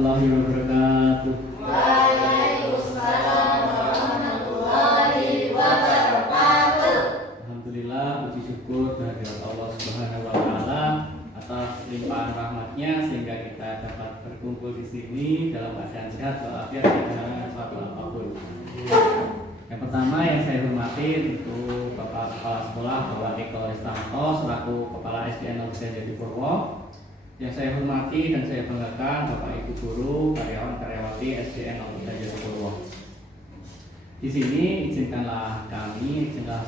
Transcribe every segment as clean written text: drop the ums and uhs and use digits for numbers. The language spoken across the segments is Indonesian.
warahmatullahi wabarakatuh. Waalaikumsalam warahmatullahi wabarakatuh. Alhamdulillah, puji syukur kehadirat Allah Subhanahu wa taala atas limpahan rahmatnya sehingga kita dapat berkumpul di sini dalam keadaan sehat walafiat dan dengan suatu apapun. Yang pertama yang saya hormati tentu Bapak Kepala Sekolah Bapak Eko Listanto selaku Kepala SDN 0 Jatipurwo. Yang saya hormati dan saya banggakan Bapak Ibu guru, karyawan-karyawati SDN 0 Jatipurwo. Di sini izinkanlah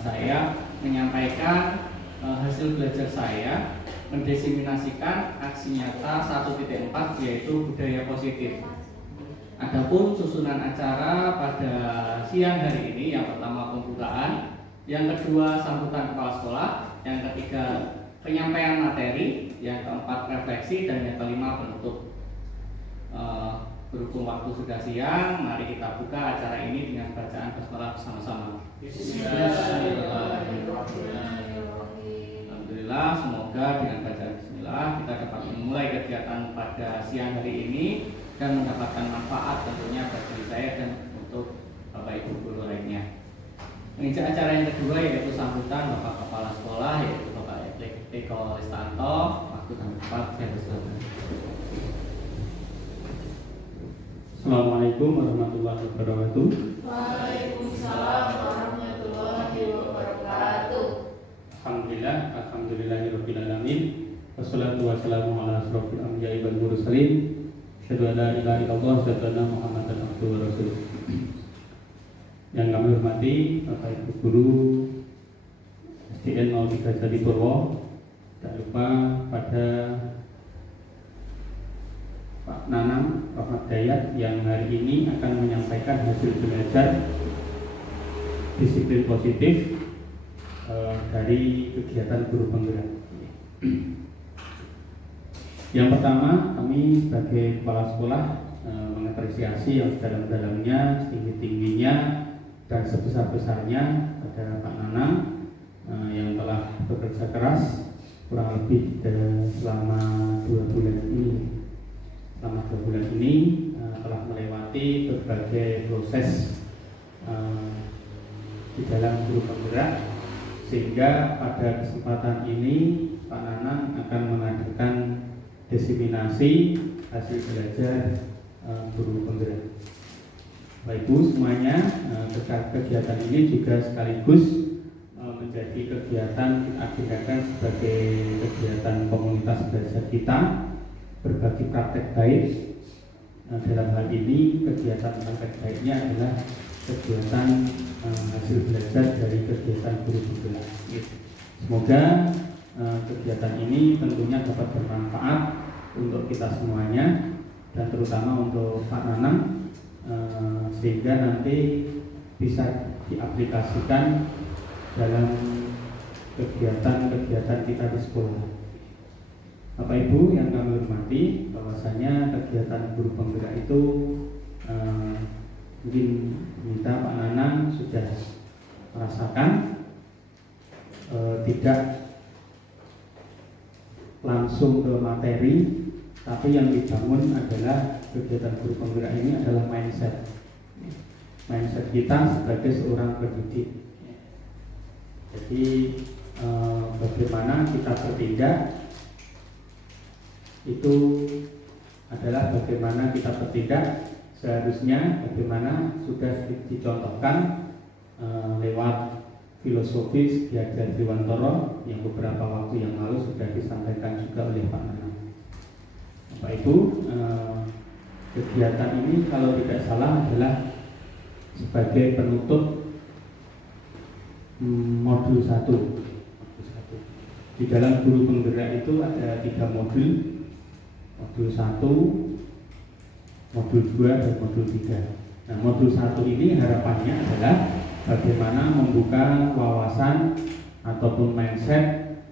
saya menyampaikan hasil belajar saya mendesiminasikan aksi nyata 1.4 yaitu budaya positif. Adapun susunan acara pada siang hari ini, yang pertama pembukaan, yang kedua sambutan kepala sekolah, yang ketiga penyampaian materi, yang keempat refleksi, dan yang kelima penutup. Berhubung waktu sudah siang, mari kita buka acara ini dengan bacaan basmalah bersama-sama. Bismillahirrahmanirrahim. Alhamdulillah, semoga dengan bacaan bismillah kita dapat memulai kegiatan pada siang hari ini dan mendapatkan manfaat tentunya bagi saya dan untuk Bapak Ibu guru lainnya. Menginjak acara yang kedua yaitu sambutan Bapak Kepala Sekolah yaitu Bapak Eko Listanto. Waktu dan tempat saya persilakan. Assalamualaikum warahmatullahi wabarakatuh. Waalaikumsalam warahmatullahi wabarakatuh. Alhamdulillahirabbil alamin. Wassalatu wassalamu ala asrofil anbiya'i wal mursalin. Asyhadu an la ilaha illallah wa asyhadu anna Muhammadan abduhu wa rasuluh. Yang kami hormati Bapak Ibu guru SDN 03 Jatipurwo. Tak lupa pada Pak Nanang Rahmat Dayat yang hari ini akan menyampaikan hasil belajar disiplin positif dari kegiatan guru penggerak. Yang pertama, kami sebagai kepala sekolah mengapresiasi yang sedalam-dalamnya, setinggi-tingginya dan sebesar-besarnya pada Pak Nanang yang telah bekerja keras kurang lebih selama 2 bulan ini. Selama 2 bulan ini telah melewati berbagai proses di dalam guru penggerak, sehingga pada kesempatan ini Pak Nanang akan mengadakan desiminasi hasil belajar guru penggerak. Bapak Ibu semuanya, kegiatan ini juga sekaligus menjadi kegiatan kita agendakan sebagai kegiatan komunitas belajar kita berbagi praktek baik. Dalam hal ini kegiatan praktek baiknya adalah kegiatan hasil belajar dari kegiatan guru penggerak. Semoga kegiatan ini tentunya dapat bermanfaat untuk kita semuanya dan terutama untuk Pak Nanang sehingga nanti bisa diaplikasikan dalam kegiatan-kegiatan kita di sekolah. Bapak Ibu yang kami hormati, bahwasanya kegiatan guru penggerak itu mungkin minta Pak Nanang sudah merasakan tidak langsung ke materi, tapi yang dibangun adalah kegiatan guru penggerak ini adalah mindset kita sebagai seorang pendidik. Jadi bagaimana kita bertindak itu adalah bagaimana kita bertindak seharusnya, bagaimana sudah dicontohkan lewat filosofis Diajar Dewantoro yang beberapa waktu yang lalu sudah disampaikan juga oleh Pak Nanang. Bapak Ibu, kegiatan ini kalau tidak salah adalah sebagai penutup modul 1. Di dalam guru penggerak itu ada 3 modul. Modul 1, modul 2, dan modul 3. Nah, modul 1 ini harapannya adalah bagaimana membuka wawasan ataupun mindset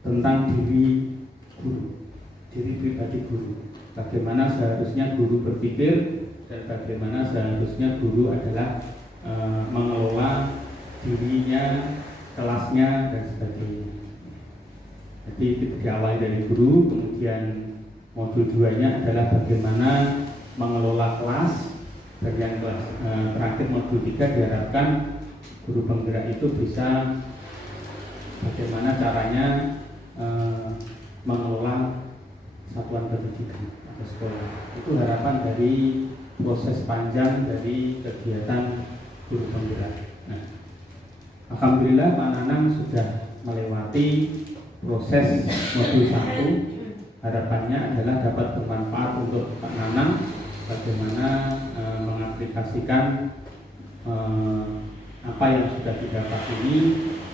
tentang diri guru, diri pribadi guru. Bagaimana seharusnya guru berpikir dan bagaimana seharusnya guru adalah mengelola dirinya, kelasnya, dan sebagainya. Jadi diawali dari guru, kemudian Modul 2-nya adalah bagaimana mengelola kelas, dan yang kelas terakhir modul 3 diharapkan guru penggerak itu bisa bagaimana caranya mengelola satuan pendidikan atau sekolah. Itu harapan dari proses panjang dari kegiatan guru penggerak. Nah, alhamdulillah Pak Nanang sudah melewati proses modul 1. Harapannya adalah dapat bermanfaat untuk Pak Nanang bagaimana mengaplikasikan apa yang sudah didapat ini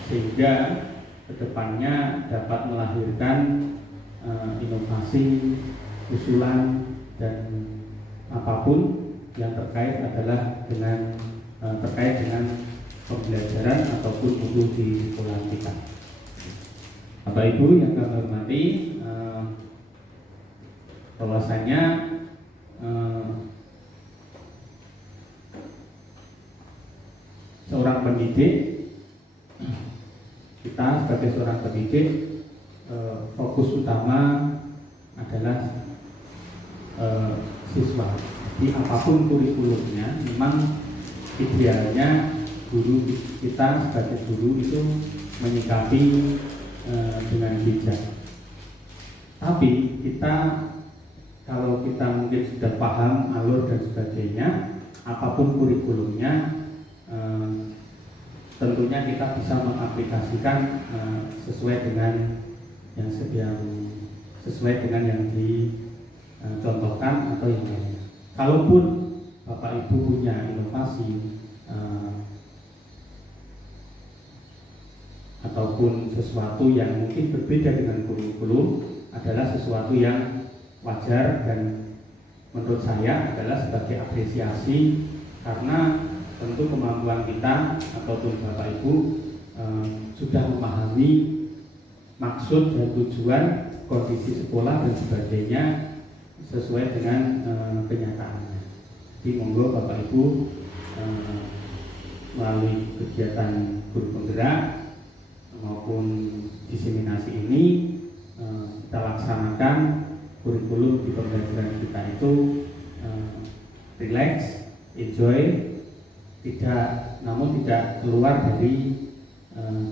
sehingga kedepannya dapat melahirkan inovasi, usulan dan apapun yang terkait adalah terkait dengan pembelajaran ataupun mutu di sekolah kita. Bapak Ibu yang kami hormati, bahwasanya seorang pendidik, kita sebagai seorang pendidik, fokus utama adalah siswa. Jadi apapun kurikulumnya, memang idealnya guru kita sebagai guru itu menyikapi dengan bijak. Tapi kita, kalau kita mungkin sudah paham alur dan sebagainya, apapun kurikulumnya, tentunya kita bisa mengaplikasikan sesuai dengan yang dicontohkan atau yang lainnya. Kalaupun Bapak Ibu punya inovasi ataupun sesuatu yang mungkin berbeda dengan kurikulum, adalah sesuatu yang wajar dan menurut saya adalah sebagai apresiasi, karena tentu kemampuan kita ataupun Bapak Ibu sudah memahami maksud dan tujuan kondisi sekolah dan sebagainya sesuai dengan kenyataannya. Jadi monggo Bapak Ibu melalui kegiatan guru penggerak maupun diseminasi ini kita laksanakan kurikulum di pembelajaran kita itu relax, enjoy, namun tidak keluar dari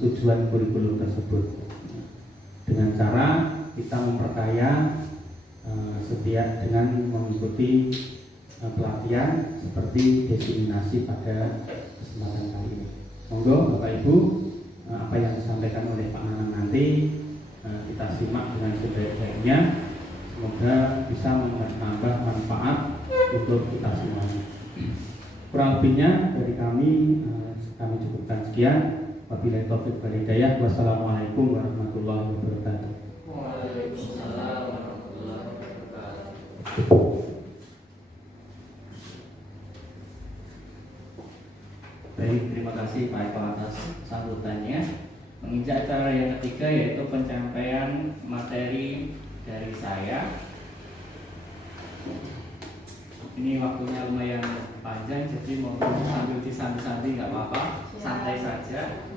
tujuan kurikulum tersebut, dengan cara kita memperkaya setiap dengan mengikuti pelatihan seperti diseminasi pada kesempatan kali ini. Monggo Bapak Ibu, apa yang disampaikan oleh Pak Nanang nanti kita simak dengan sebaik-baiknya, semoga bisa menambah manfaat untuk kita semuanya. Kurang lebihnya dari kami cukupkan sekian. Wabillahi taufiq wal hidayah. Wassalamualaikum warahmatullahi wabarakatuh. Waalaikumsalam warahmatullahi wabarakatuh. Baik, terima kasih Pak Eko atas sambutannya. Menginjak acara yang ketiga, yaitu pencapaian materi dari saya. Ini waktunya lumayan panjang, jadi mau sambil disambi-sambi nggak apa-apa, santai saja.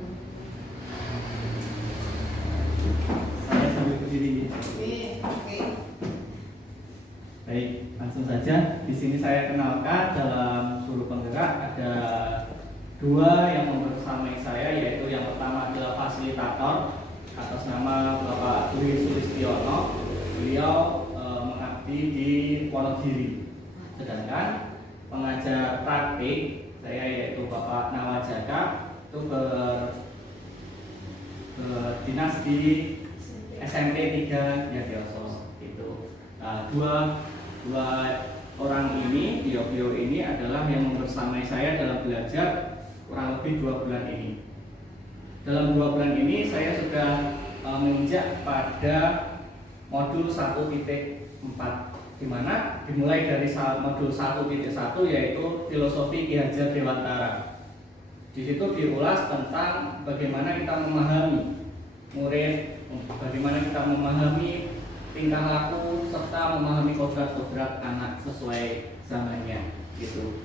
Saya sambil berdiri. Oke. Baik, langsung saja. Di sini saya kenalkan dalam guru penggerak ada dua yang membersamai saya, yaitu yang pertama adalah fasilitator atas nama Bapak Dwi Sulistiono. Beliau mengabdi di Wonogiri. Sedangkan pengajar praktik saya yaitu Bapak Nawajaka itu berdinas di SMP 3 Yadioso itu. Nah, dua orang ini, beliau ini adalah yang membersamai saya dalam belajar kurang lebih 2 bulan ini. Dalam 2 bulan ini saya sudah menginjak pada modul 1.4, di mana dimulai dari modul 1.1 yaitu filosofi Ki Hajar Dewantara. Di situ diulas tentang bagaimana kita memahami murid, bagaimana kita memahami tingkah laku serta memahami kodrat-kodrat anak sesuai zamannya gitu.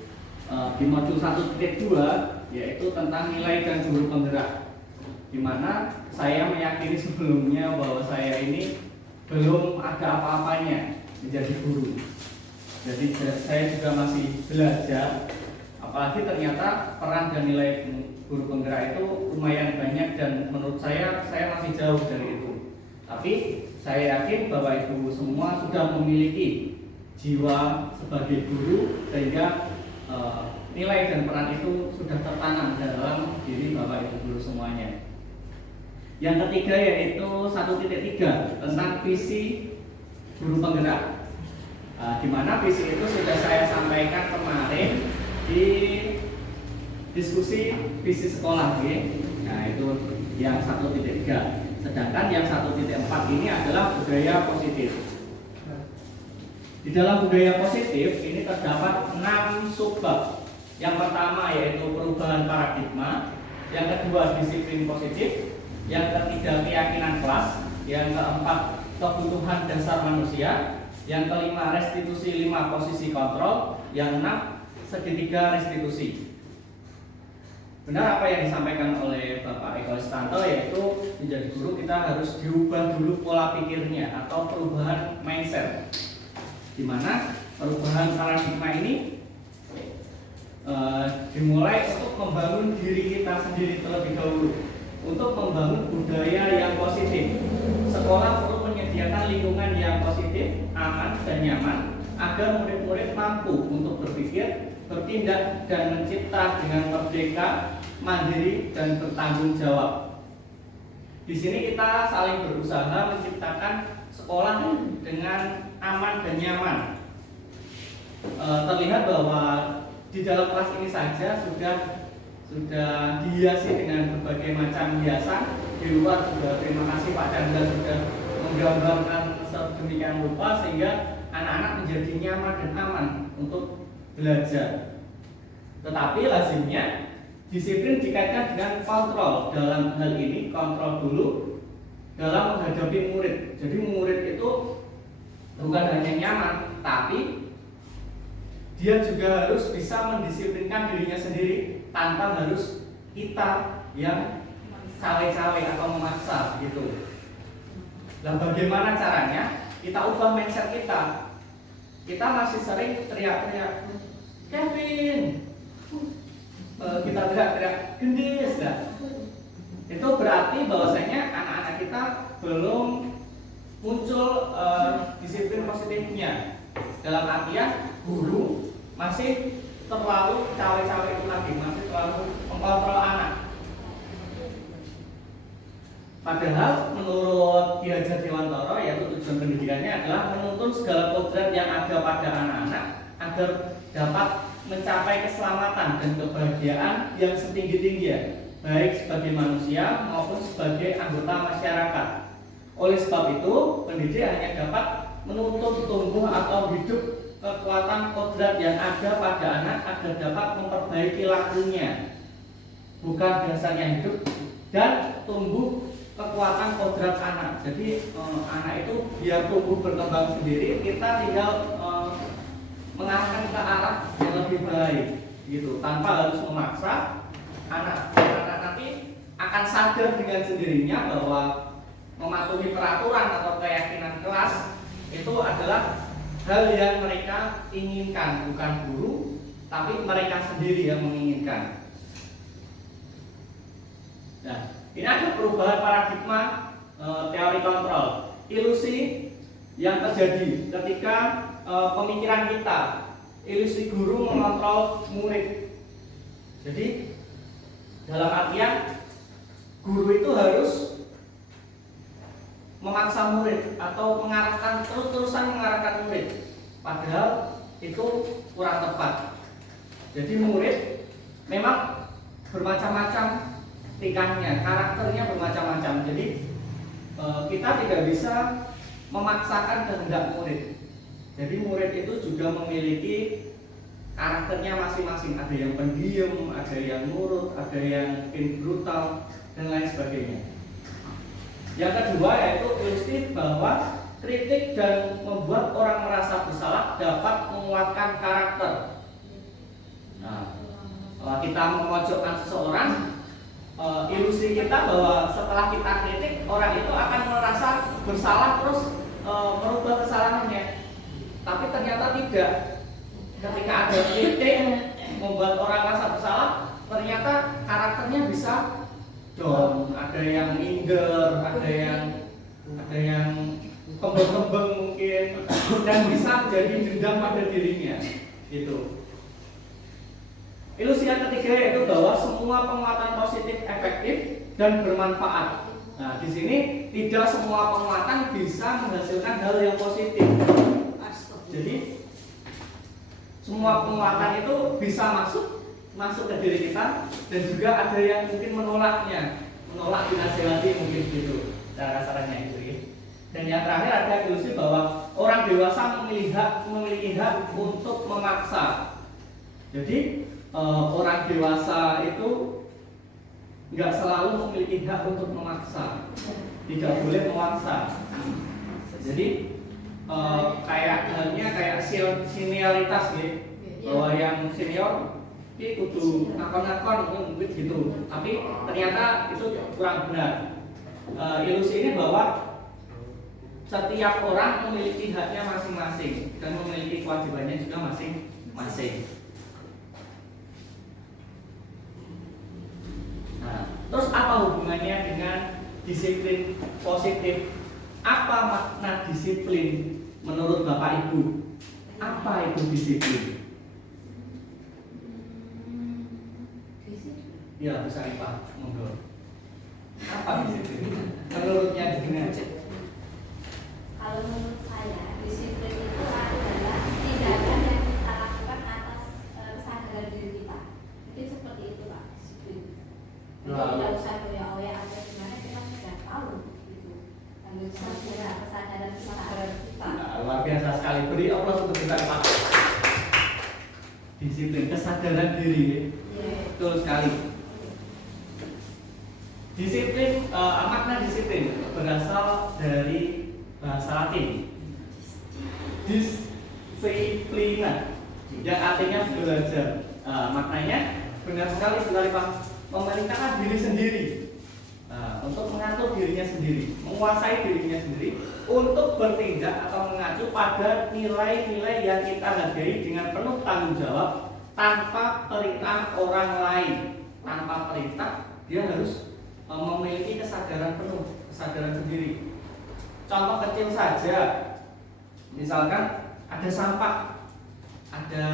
Di modul 1.2 yaitu tentang nilai dan guru penggerak, di mana saya meyakini sebelumnya bahwa saya ini belum ada apa-apanya menjadi guru. Jadi saya juga masih belajar, apalagi ternyata peran dan nilai guru penggerak itu lumayan banyak dan menurut saya masih jauh dari itu. Tapi saya yakin Bapak Ibu semua sudah memiliki jiwa sebagai guru sehingga nilai dan peran itu sudah tertanam dalam diri Bapak Ibu guru semuanya. Yang ketiga yaitu 1.3 tentang visi guru penggerak. Di mana visi itu sudah saya sampaikan kemarin di diskusi visi sekolah, ya. Nah itu yang 1.3. Sedangkan yang 1.4 ini adalah budaya positif. Di dalam budaya positif ini terdapat 6 subbab. Yang pertama yaitu perubahan paradigma, yang kedua disiplin positif, yang ketiga keyakinan kelas, yang keempat kebutuhan dasar manusia, yang kelima restitusi 5 posisi kontrol, yang 6 segitiga restitusi. Benar apa yang disampaikan oleh Bapak Eko Listanto, yaitu menjadi guru kita harus diubah dulu pola pikirnya atau perubahan mindset, di mana perubahan paradigma ini dimulai untuk membangun diri kita sendiri terlebih dahulu, untuk membangun budaya yang positif. Sekolah perlu menyediakan lingkungan yang positif, aman dan nyaman agar murid-murid mampu untuk berpikir, bertindak dan mencipta dengan merdeka, mandiri dan bertanggung jawab. Di sini kita saling berusaha menciptakan sekolah dengan aman dan nyaman. Terlihat bahwa di dalam kelas ini saja sudah dihiasi dengan berbagai macam hiasan. Di luar juga terima kasih Pak Chandra sudah menggambarkan sedemikian rupa sehingga anak-anak menjadi nyaman dan aman untuk belajar. Tetapi lazimnya disiplin dikaitkan dengan kontrol. Dalam hal ini kontrol dulu dalam menghadapi murid. Jadi murid itu bukan hanya nyaman, tapi dia juga harus bisa mendisiplinkan dirinya sendiri tanpa harus kita yang cawe-cawe atau memaksa gitu. Nah, bagaimana caranya? Kita ubah mindset kita. Kita masih sering teriak-teriak, Kevin, kita teriak-teriak, gendis, dah. Itu berarti bahwasanya anak-anak kita belum muncul disiplin positifnya. Dalam artian guru masih terlalu cawe-cawe itu lagi, masih terlalu mengkontrol anak. Padahal menurut Ki Hajar Dewantara, yaitu tujuan pendidikannya adalah menuntun segala kodrat yang ada pada anak-anak agar dapat mencapai keselamatan dan kebahagiaan yang setinggi-tingginya, baik sebagai manusia maupun sebagai anggota masyarakat. Oleh sebab itu, pendidik hanya dapat menuntut tumbuh atau hidup kekuatan kodrat yang ada pada anak agar dapat memperbaiki lakunya, bukan dasarnya hidup dan tumbuh kekuatan kodrat anak. Jadi anak itu biar tumbuh berkembang sendiri, kita tinggal mengarahkan ke arah yang lebih baik gitu, tanpa harus memaksa. Anak nanti akan sadar dengan sendirinya bahwa mematuhi peraturan atau keyakinan kelas itu adalah hal yang mereka inginkan, bukan guru, tapi mereka sendiri yang menginginkan. Nah, ini ada perubahan paradigma teori kontrol. Ilusi yang terjadi ketika pemikiran kita, ilusi guru mengontrol murid. Jadi dalam artian guru itu harus memaksa murid atau mengarahkan terus-terusan mengarahkan murid, padahal itu kurang tepat. Jadi murid memang bermacam-macam tingkahnya, karakternya bermacam-macam. Jadi kita tidak bisa memaksakan kehendak murid. Jadi murid itu juga memiliki karakternya masing-masing. Ada yang pendiam, ada yang nurut, ada yang mungkin brutal dan lain sebagainya. Yang kedua yaitu prinsip bahwa kritik dan membuat orang merasa bersalah dapat menguatkan karakter. Nah, kalau kita memojokkan seseorang, ilusi kita bahwa setelah kita kritik orang itu akan merasa bersalah terus merubah kesalahannya. tapi ternyata tidak. Ketika ada kritik membuat orang merasa bersalah, ternyata karakternya bisa down, ada yang minder, ada yang kembang-kembang mungkin, dan bisa menjadi dendam pada dirinya gitu. Ilusi yang ketiga yaitu bahwa semua penguatan positif efektif dan bermanfaat. Nah, di sini tidak semua penguatan bisa menghasilkan hal yang positif. Jadi semua penguatan itu bisa masuk ke diri kita, dan juga ada yang mungkin menolak dinasihati mungkin gitu cara caranya itu ya. Dan yang terakhir ada ilusi bahwa orang dewasa memiliki hak untuk memaksa. Jadi orang dewasa itu nggak selalu memiliki hak untuk memaksa, tidak boleh memaksa. Jadi kayak senioritas gitu, bahwa yang senior ini kudu ngakon-ngakon mungkin gitu, tapi ternyata itu kurang benar. Ilusi ini bahwa setiap orang memiliki haknya masing-masing dan memiliki kewajibannya juga masing-masing. Nah, terus apa hubungannya dengan disiplin positif? Apa makna disiplin menurut Bapak Ibu? Apa itu disiplin? Ya, bisa Pak, monggo. Apa disiplin? Menurutnya dengan Kalau menurut saya, disiplin itu adalah tindakan yang kita lakukan atas kesadaran diri kita. Mungkin seperti itu Pak, disiplin. Jadi tidak usah goyah-goyah atau gimana, kita sudah tahu gitu. Tanggung jawab kita, kesadaran kita. Nah, luar biasa sekali. Beri aplaus untuk kita Pak. Disiplin, kesadaran diri. Betul sekali. Disiplin, makna disiplin berasal dari bahasa Latin disiplina, yang artinya belajar. Maknanya benar sekali Pak, memerintahkan diri sendiri untuk mengatur dirinya sendiri, menguasai dirinya sendiri untuk bertindak atau mengacu pada nilai-nilai yang kita hargai dengan penuh tanggung jawab tanpa perintah orang lain. Tanpa perintah, dia harus memiliki kesadaran penuh, kesadaran sendiri. Contoh kecil saja, misalkan ada sampah, ada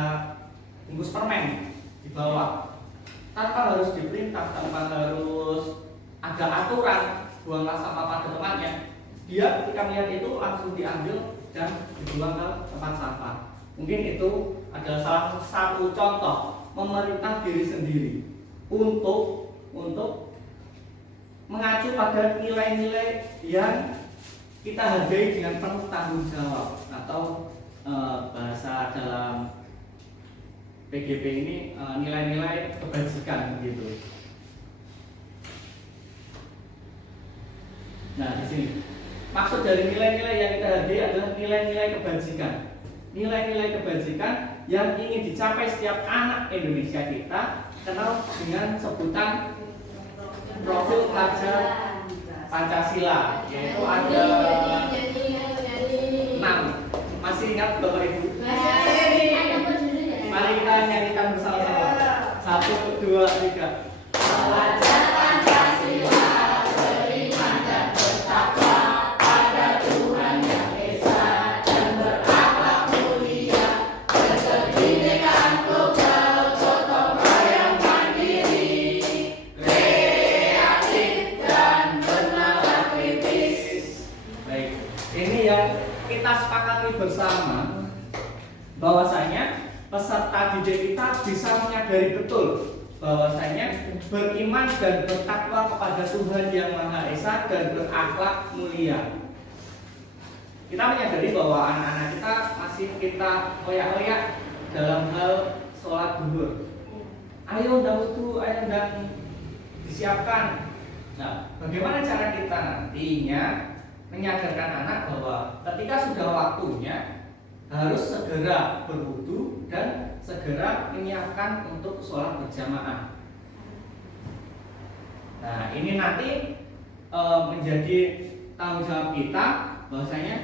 bungkus permen di bawah, tanpa harus diperintah, tanpa harus ada aturan buanglah sampah pada tempatnya, dia ketika melihat itu langsung diambil dan dibuang ke tempat sampah. Mungkin itu adalah salah satu contoh memerintah diri sendiri untuk mengacu pada nilai-nilai yang kita hargai dengan penuh tanggung jawab, atau bahasa dalam PGP ini nilai-nilai kebajikan gitu. Nah, di sini maksud dari nilai-nilai yang kita hargai adalah nilai-nilai kebajikan. Nilai-nilai kebajikan yang ingin dicapai setiap anak Indonesia kita kenal dengan sebutan profil pelajar Pancasila, yaitu ada 6. Masih ingat Bapak Ibu? Mari kita nyanyikan bersama-sama. 1, 2, 3. Pelajar Pancasila beriman dan bertakwa pada Tuhan Yang Esa dan berakhlak mulia, berkebinekaan tunggal, gotong royong mandiri, kreatif dan bernalar kritis. Baik, ini yang kita sepakati bersama, bahwasanya peserta didik kita bisa menyadari betul bahwasanya beriman dan bertakwa kepada Tuhan Yang Maha Esa dan berakhlak mulia. Kita menyadari bahwa anak-anak kita masih kita oyak-oyak dalam hal sholat duhur. Ayo ndang wudu, ayo ndang disiapkan. Nah, bagaimana cara kita nantinya menyadarkan anak bahwa ketika sudah waktunya harus segera berwudu dan segera menyiapkan untuk sholat berjamaah. Nah, ini nanti menjadi tanggung jawab kita, bahwasanya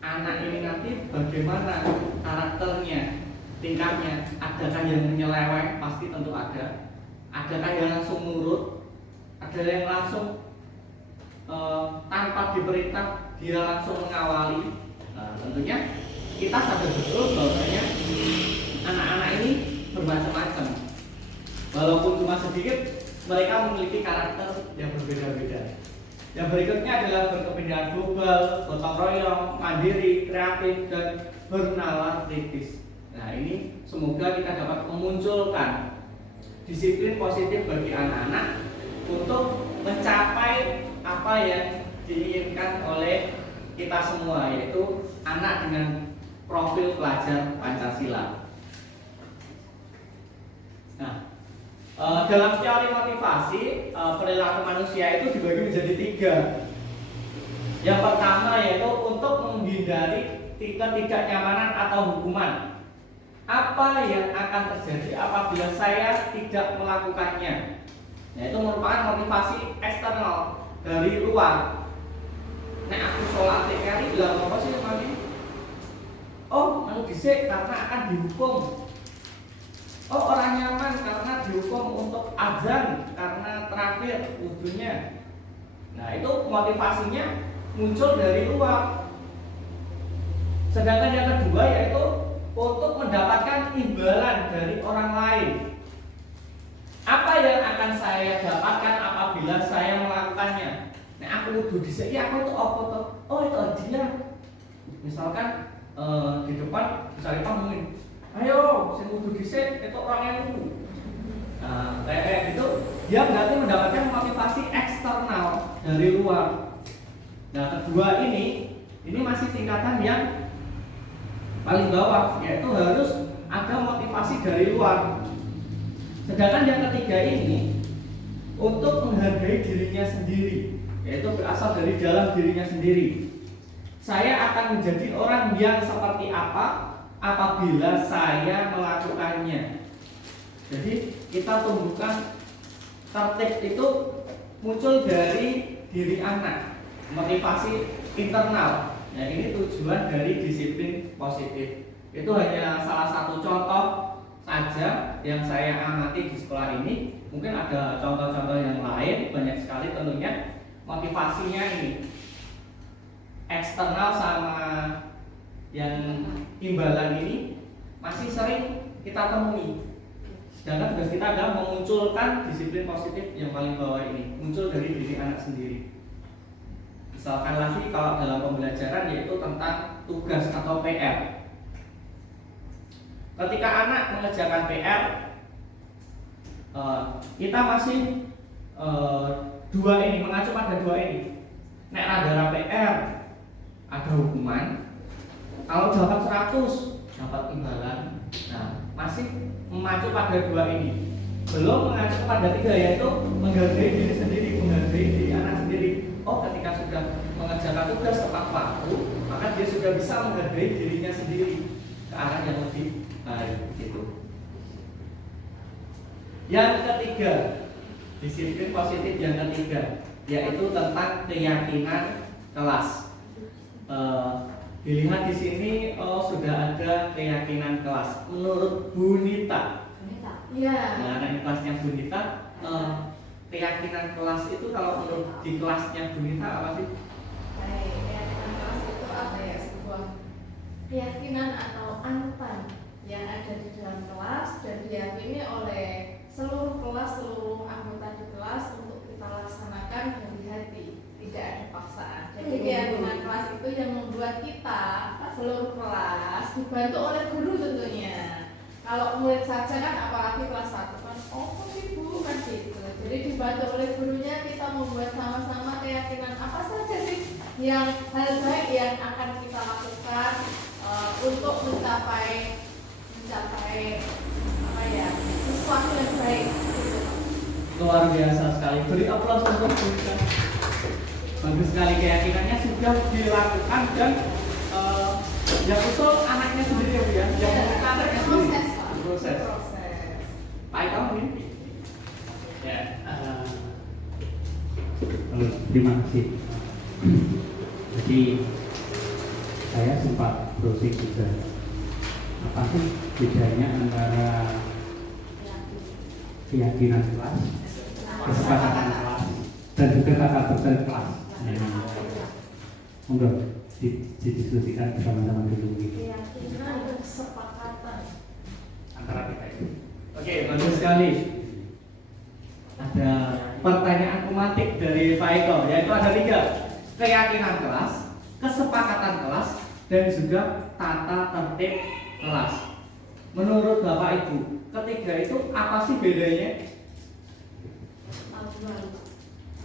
anak ini nanti bagaimana karakternya, tingkahnya. Adakah yang menyeleweng? Pasti tentu ada. Adakah yang langsung nurut? Ada yang langsung tanpa diperintah dia langsung mengawali. Nah, tentunya kita sadar betul bahwasanya anak-anak ini bermacam-macam. Walaupun cuma sedikit, mereka memiliki karakter yang berbeda-beda. Yang berikutnya adalah berkepentingan global, gotong royong, mandiri, kreatif, dan bernalar kritis. Nah, ini semoga kita dapat memunculkan disiplin positif bagi anak-anak untuk mencapai apa yang diinginkan oleh kita semua, yaitu anak dengan profil pelajar Pancasila. Nah, dalam teori motivasi, perilaku manusia itu dibagi menjadi 3. Yang pertama yaitu untuk menghindari ketidaknyamanan atau hukuman. Apa yang akan terjadi apabila saya tidak melakukannya? Yaitu merupakan motivasi eksternal dari luar. Nek aku sholat TKRI bilang apa sih kali? Oh, anu dhisik karena akan dihukum. Oh, orang nyaman karena dihukum untuk azan karena terakhir wudunya. Nah, itu motivasinya muncul dari luar. Sedangkan yang kedua yaitu untuk mendapatkan imbalan dari orang lain. Apa yang akan saya dapatkan apabila saya melakukannya? Nah, aku wudu dhisik aku itu apa tuh? Oh, itu hadiah. Misalkan di depan misalnya ngomongin, ayo, sing wudu dhisik itu 2.000. Nah, kayak gitu, dia berarti mendapatkan motivasi eksternal dari luar. Nah, kedua ini masih tingkatan yang paling bawah, yaitu harus ada motivasi dari luar. Sedangkan yang ketiga ini untuk menghargai dirinya sendiri, yaitu berasal dari dalam dirinya sendiri. Saya akan menjadi orang yang seperti apa apabila saya melakukannya. Jadi kita tumbuhkan tertib itu muncul dari diri anak, motivasi internal. Nah, ini tujuan dari disiplin positif. Itu hanya salah satu contoh saja yang saya amati di sekolah ini. Mungkin ada contoh-contoh yang lain, banyak sekali tentunya. Motivasinya ini eksternal sama yang imbalan ini masih sering kita temui. Sedangkan tugas kita adalah memunculkan disiplin positif yang paling bawah ini, muncul dari diri anak sendiri. Misalkan lagi kalau dalam pembelajaran yaitu tentang tugas atau PR. Ketika anak mengerjakan PR, kita masih mengacu pada 2 ini. Nek ada PR, ada hukuman. Kalau dapat 100, dapat imbalan. Nah, masih mengacu pada 2 ini. Belum mengacu pada 3, yaitu menghargai diri sendiri, menghargai diri anak sendiri. Oh, ketika sudah mengerjakan tugas tepat waktu, maka dia sudah bisa menghargai dirinya sendiri ke arah yang lebih baik gitu. Yang ketiga, disiplin positif yang ketiga, yaitu tentang keyakinan kelas. Dilihat di sini sudah ada keyakinan kelas. Menurut Bu Nita, nah, anak kelasnya Bu Nita, keyakinan kelas itu kalau menurut di kelasnya Bu Nita apa sih? Keyakinan kelas itu apa ya? Sebuah keyakinan atau anutan yang ada di dalam kelas dan diyakini oleh seluruh kelas, seluruh anggota di kelas untuk kita laksanakan dari hati, tidak ada paksaan. Jadi keyakinan kelas itu yang membuat kita seluruh kelas dibantu oleh guru tentunya. Kalau murid saja kan apalagi kelas 1 kan, oh sih Bu kan gitu. Jadi dibantu oleh gurunya kita membuat sama-sama keyakinan apa saja sih yang hal baik yang akan kita lakukan untuk mencapai apa ya, sesuatu yang baik gitu. Luar biasa sekali. Beri aplaus untuk kita. Bagus sekali, keyakinannya sudah dilakukan dan yang usul anaknya sendiri ya Bu ya. Yang meminta anaknya sendiri. Proses. Pak kamu ini. Ya. Terima kasih. Jadi saya sempat browsing juga apa sih bedanya antara keyakinan kelas, kesepakatan kelas, dan juga tata tertib kelas. Monggo didiskusikan bersama-sama dulu gitu. Keyakinan dan kesepakatan Antara kita itu. Oke, bagus sekali. Ada pertanyaan tematik dari Pak Eko, yaitu ada 3: keyakinan kelas, kesepakatan kelas, dan juga tata tertib kelas. Menurut Bapak Ibu, ketiga itu apa sih bedanya?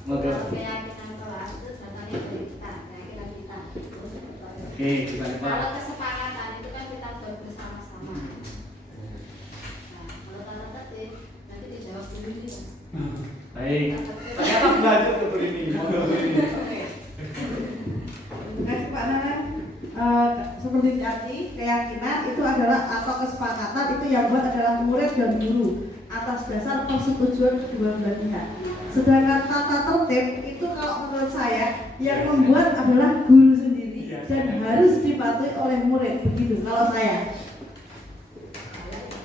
Monggo. keyakinan kelas itu datangnya dari kita, keyakinan kita. Oke, gimana Pak? Kalau kesepakatan itu kan kita buat bersama-sama. Nah, kalau tata tertib nanti dijawab dulu ini. Baik. Ternyata belajar ke Bu Rini. Monggo Bu Rini. Terima kasih Pak Nanang. Seperti tadi, keyakinan itu adalah atau kesepakatan itu yang buat adalah murid dan guru atas dasar persetujuan kedua belah pihak. Sedangkan tata tertib itu kalau menurut saya yang membuat adalah guru sendiri dan harus dipatuhi oleh murid, begitu kalau saya.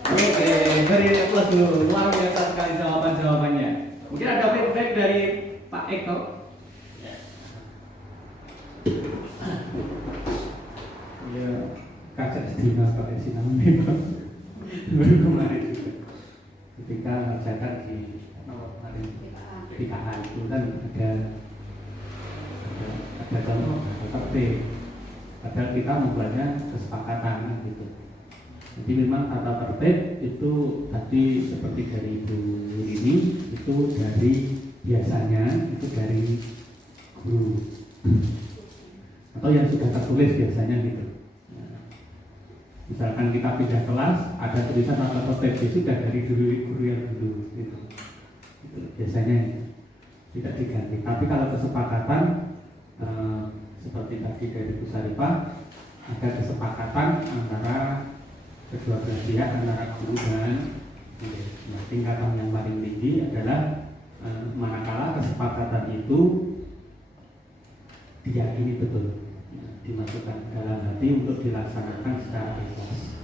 Oke, beri aplaus dulu. Luar biasa sekali jawabannya. Mungkin ada feedback dari Pak Eko. Ya, kaca sedina pakai sinam memang baru kemarin juga. Ketika mengerjakan di kemarin PKH itu kan ada contoh tertib. Padahal kita membuatnya kesepakatan gitu. Jadi memang tata tertib itu tadi seperti dari Ibu ini itu dari biasanya itu dari guru atau yang sudah tertulis biasanya gitu. Nah, misalkan kita pindah kelas ada tulisan tata tertib itu sudah dari guru yang dulu gitu. Itu biasanya tidak diganti. Tapi kalau kesepakatan seperti tadi dari Bu Sarifah ada kesepakatan antara kedua belah pihak antara guru dan tingkatan yang paling tinggi adalah manakala kesepakatan itu diyakini betul, dimasukkan dalam hati untuk dilaksanakan secara ikhlas.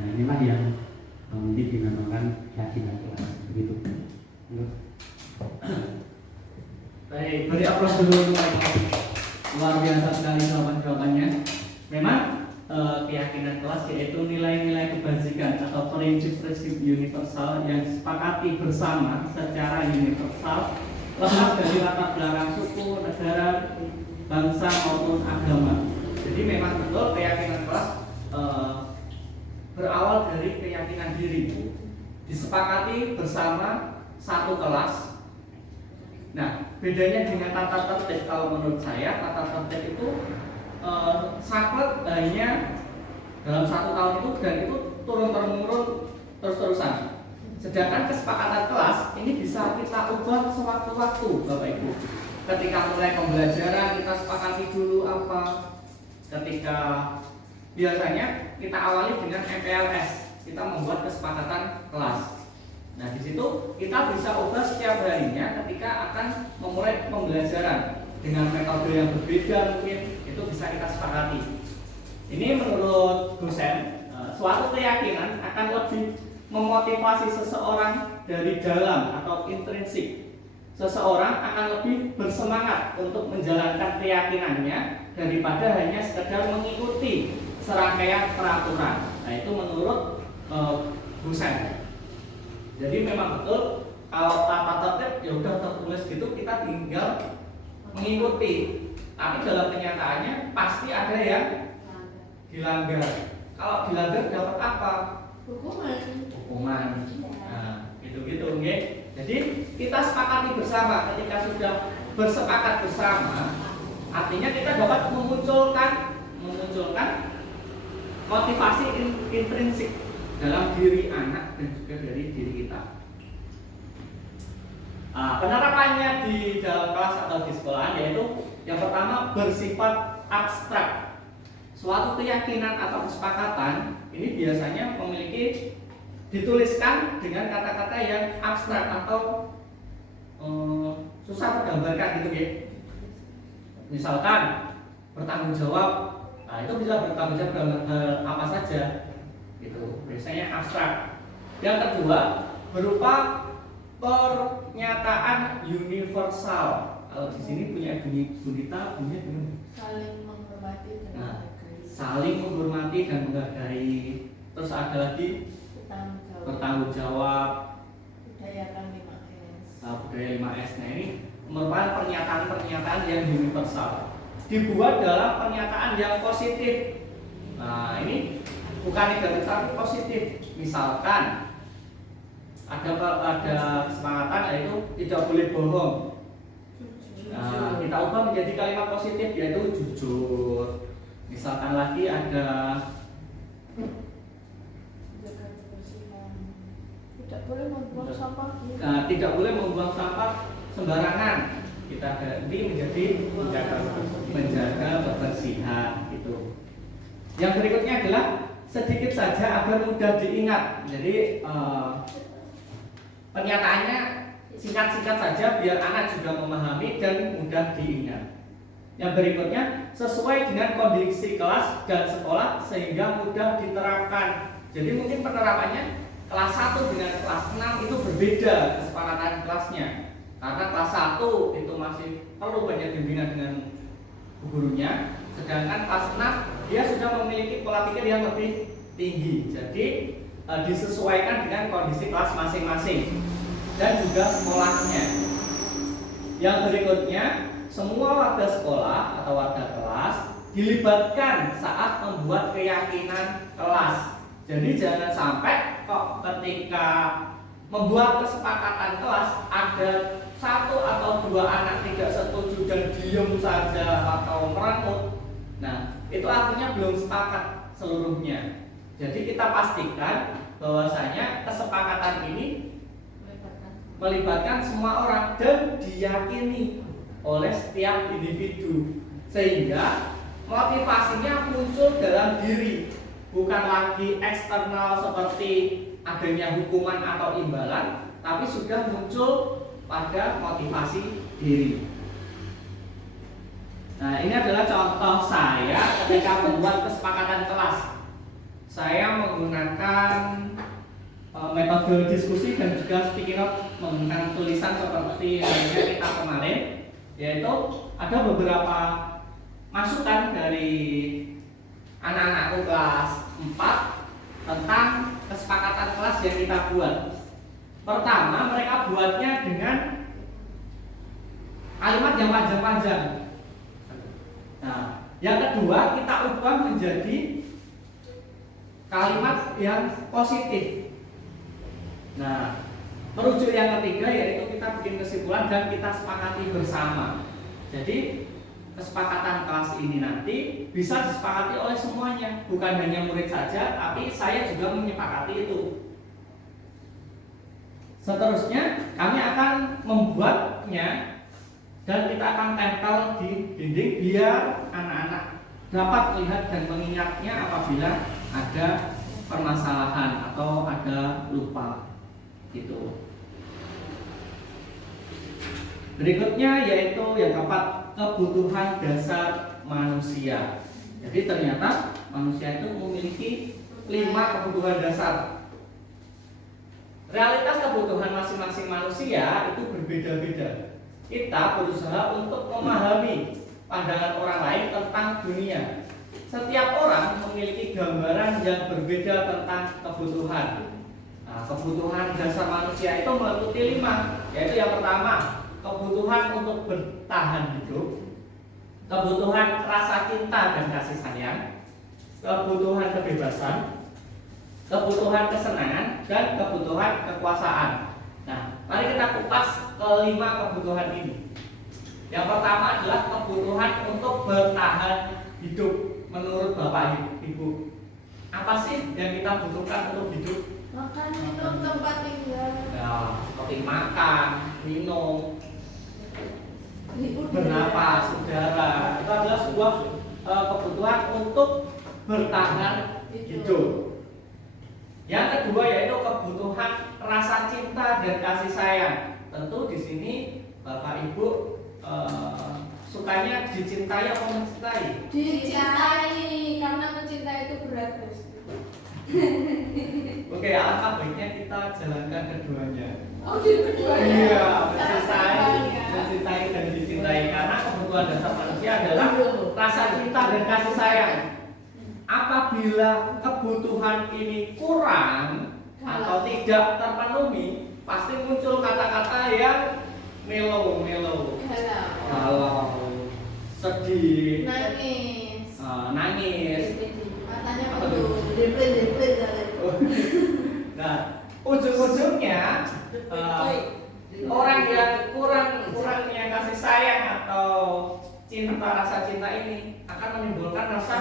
Nah inilah yang mungkin dinamakan keyakinan kelas begitu. Baik, beri aplaus dulu Pak Eko. Luar biasa sekali jawabannya. Memang keyakinan kelas yaitu nilai-nilai kebajikan atau prinsip-prinsip universal yang disepakati bersama secara universal lepas dari latar belakang suku, negara, bangsa maupun agama. Jadi memang betul keyakinan kelas berawal dari keyakinan diri, disepakati bersama satu kelas. Nah, bedanya dengan tata tertib kalau menurut saya tata tertib itu saklek hanya dalam 1 tahun itu dan itu turun-temurun terus-terusan. Sedangkan kesepakatan kelas ini bisa kita ubah sewaktu-waktu, Bapak Ibu. Ketika mulai pembelajaran kita sepakati dulu apa. Ketika biasanya kita awali dengan MPLS, kita membuat kesepakatan kelas. Nah, di situ kita bisa ubah setiap harinya ketika akan memulai pembelajaran dengan metode yang berbeda mungkin itu bisa kita sepakati. Ini menurut dosen, suatu keyakinan akan lebih memotivasi seseorang dari dalam atau intrinsik. Seseorang akan lebih bersemangat untuk menjalankan keyakinannya daripada hanya sekedar mengikuti serangkaian peraturan. Nah, itu menurut dosen. Jadi memang betul kalau tata tertib ya udah tertulis gitu kita tinggal mengikuti. Tapi dalam kenyataannya pasti ada yang dilanggar. Kalau dilanggar dapat apa? Hukuman. Nah, gitu-gitu nggih. Jadi kita sepakati bersama. Ketika sudah bersepakat bersama, artinya kita dapat memunculkan motivasi intrinsik dalam diri anak dan juga dari diri kita. Penerapannya di dalam kelas atau di sekolah yaitu yang pertama bersifat abstrak. Suatu keyakinan atau kesepakatan ini biasanya memiliki dituliskan dengan kata-kata yang abstrak atau susah tergambarkan gitu ya. Misalkan bertanggung jawab Nah, itu bisa bertanggung jawab dalam hal apa saja. Itu biasanya abstrak. Yang kedua berupa pernyataan universal. Kalau di sini punya Bunita punya gimana? Saling menghormati dan Nah, menghargai. saling menghormati dan menghargai. Terus ada lagi bertanggung jawab. Budayakan 5S. Budaya 5S. Nah, ini merupakan pernyataan-pernyataan yang universal. Dibuat dalam pernyataan yang positif. Nah, ini bukan negatif tapi positif. Misalkan ada kesepakatan yaitu tidak boleh bohong. Nah, kita ubah menjadi kalimat positif yaitu jujur. Misalkan lagi ada Jaga kebersihan. Tidak boleh membuang sampah. tidak boleh membuang sampah sembarangan. Kita ganti menjadi menjaga kebersihan gitu. Yang berikutnya adalah sedikit saja agar mudah diingat. Jadi pernyataannya singkat-singkat saja biar anak juga memahami dan mudah diingat. Yang berikutnya sesuai dengan kondisi kelas dan sekolah sehingga mudah diterapkan. Jadi mungkin penerapannya kelas 1 dengan kelas 6 itu berbeda kesepakatan kelasnya. Karena kelas 1 itu masih perlu banyak bimbingan dengan gurunya, sedangkan kelas 6 dia sudah memiliki pola pikir yang lebih tinggi. Jadi disesuaikan dengan kondisi kelas masing-masing dan juga sekolahnya. Yang berikutnya, semua warga sekolah atau warga kelas dilibatkan saat membuat keyakinan kelas. Jadi jangan sampai kok ketika membuat kesepakatan kelas ada 1 atau 2 anak tidak setuju dan diem saja atau merengut. Nah, itu artinya belum sepakat seluruhnya. Jadi kita pastikan bahwasanya kesepakatan ini melibatkan semua orang dan diyakini oleh setiap individu sehingga motivasinya muncul dalam diri, bukan lagi eksternal seperti adanya hukuman atau imbalan, tapi sudah muncul pada motivasi diri. Nah, ini adalah contoh saya ketika membuat kesepakatan kelas. Saya menggunakan metode diskusi dan juga speaking note menggunakan tulisan seperti halnya kita kemarin, yaitu ada beberapa masukan dari anak-anakku kelas 4 tentang kesepakatan kelas yang kita buat. Pertama, mereka buatnya dengan kalimat yang panjang-panjang. Nah, yang kedua kita ubah menjadi kalimat yang positif. Nah, merujuk yang ketiga yaitu kita bikin kesimpulan dan kita sepakati bersama. Jadi kesepakatan kelas ini nanti bisa disepakati oleh semuanya, bukan hanya murid saja, tapi saya juga menyepakati itu. Seterusnya kami akan membuatnya dan kita akan tempel di dinding biar anak-anak dapat melihat dan mengingatnya apabila ada permasalahan atau ada lupa gitu. Berikutnya yaitu yang keempat, kebutuhan dasar manusia. Jadi ternyata manusia itu memiliki 5 kebutuhan dasar. Realitas kebutuhan masing-masing manusia itu berbeda-beda. Kita berusaha untuk memahami pandangan orang lain tentang dunia. Setiap orang memiliki gambaran yang berbeda tentang kebutuhan. Nah, kebutuhan dasar manusia itu meliputi 5, yaitu yang pertama, kebutuhan untuk bertahan hidup, kebutuhan rasa cinta dan kasih sayang, kebutuhan kebebasan, kebutuhan kesenangan, dan kebutuhan kekuasaan. Nah, mari kita kupas ke-5 kebutuhan ini. Yang pertama adalah kebutuhan untuk bertahan hidup. Menurut Bapak Ibu, apa sih yang kita butuhkan untuk hidup? Makan, minum, tempat tinggal. Ya, seperti makan, minum, bernapas, udara. Itu adalah sebuah kebutuhan untuk bertahan hidup. Yang kedua yaitu kebutuhan rasa cinta dan kasih sayang. Tentu di sini Bapak Ibu sukanya dicintai atau mencintai? Dicintai, karena mencintai itu berat, Bos. Oke, alangkah baiknya kita jalankan keduanya. Oh, di keduanya. Iya, Sama-sama. mencintai dan dicintai, karena kebutuhan dasar manusia adalah rasa cinta dan kasih sayang. Apabila kebutuhan ini kurang atau tidak terpenuhi, pasti muncul kata-kata yang melo, galau, sedih, Nangis. nangis. Matanya Apa penuh. tuh? Depre. Nah, ujung-ujungnya orang yang kurangnya kasih sayang atau rasa cinta ini akan menimbulkan rasa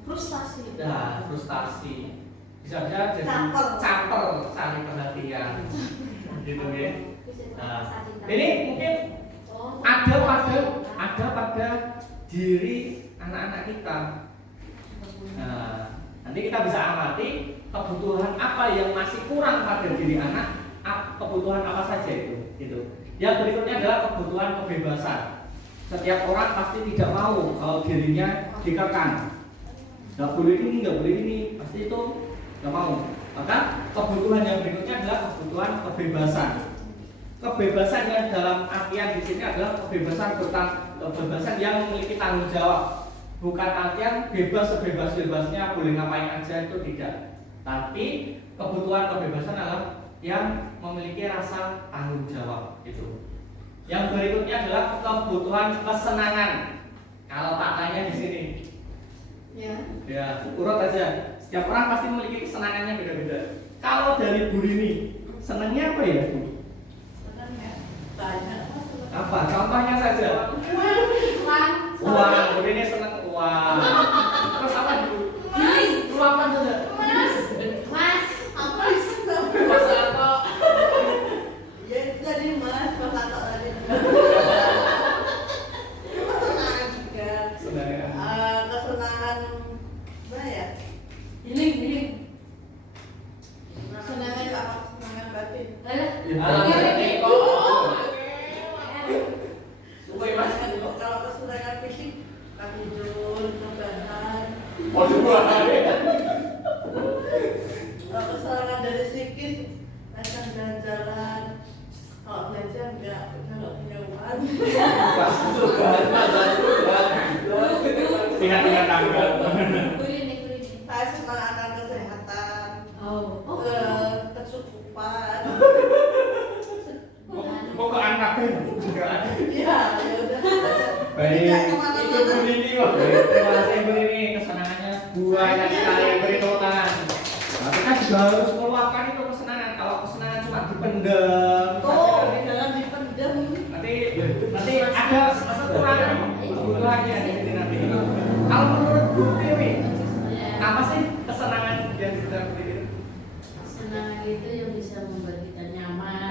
Frustasi. nah, frustasi. Bisa jadi caper, cari perhatian. Gitu ya. Nah, ini mungkin ada pada diri anak-anak kita. Nah, nanti kita bisa amati kebutuhan apa yang masih kurang pada diri anak, kebutuhan apa saja itu. Gitu. Yang berikutnya adalah kebutuhan kebebasan. Setiap orang pasti tidak mau kalau dirinya dikekang. Nggak boleh ini, nggak boleh ini, pasti itu nggak mau. Maka kebutuhan yang berikutnya adalah kebutuhan kebebasan. Kebebasan yang dalam artian di sini adalah kebebasan yang memiliki tanggung jawab. Bukan artian bebas sebebas-bebasnya boleh ngapain aja, itu tidak. Tapi kebutuhan kebebasan adalah yang memiliki rasa tanggung jawab itu. Yang berikutnya adalah kebutuhan kesenangan. Kalau tak tanya di sini, ya urut aja. Setiap orang pasti memiliki kesenangannya beda-beda. Kalau dari Bu Rini, senangnya apa ya, Bu? Banyak. Apa? Contohnya saja. Uang. Bu Rini senang uang. Terus apa, Bu? Uang apa saja? Mas, Apa senang? Mas Anto. Ya itu tadi Mas Anto tadi. Kesenangan juga. Senang. Kesenangan apa ya? Healing. Kesenangan batin. Supaya Mas. Kalau kesenangan fisik, tidur, rebahan. Kalau kesenangan dari psikis, ajak jalan-jalan. Kalau belanja enggak, kalau punya uang. Lihat tanggal. Kulini. Saya senang akan kesehatan, kecukupan. Kok ke anaknya? Ya, ya udah. Baik, Tidak itu kemana-mana. Bu Rini. Terima kasih Bu Rini, kesenangannya banyak sekali, beri tepuk tangan. Nah, kita juga harus meluapkan itu kesenangan. Kalau kesenangan cuma dipendam, Oh, jangan dipendam. nanti ada kekurangan kebutuhannya di sini nanti. Kalau menurut Bu Dewi, apa sih kesenangan yang sedang berdiri? Kesenangan itu yang bisa membuat kita nyaman.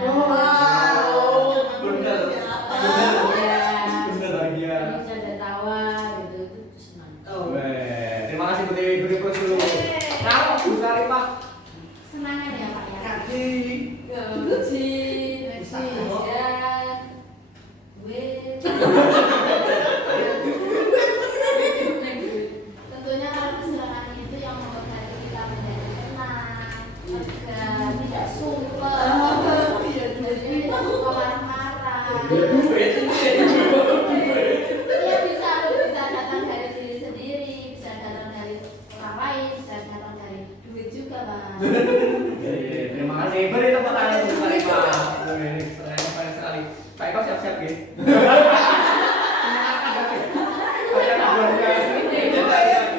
Benar. Benar lagi ya. Bisa ada tawa gitu, itu senang. Terima kasih Bu Dewi, beri plus dulu. Kalau Bu Sarifah, Senangan ya, Pak ya. Kaki. Tentunya kalau kesenangan itu yang membuat hati kita menjadi tenang, lega, tidak sumpah, jadi tidak suka marah-marah. Dia bisa datang dari diri sendiri, bisa datang dari orang lain, bisa datang dari duit juga, Bang. terima kasih. Beri tepuk tangan untuk Pak Eko. Ini keren sekali. Pak Eko siap-siap ya.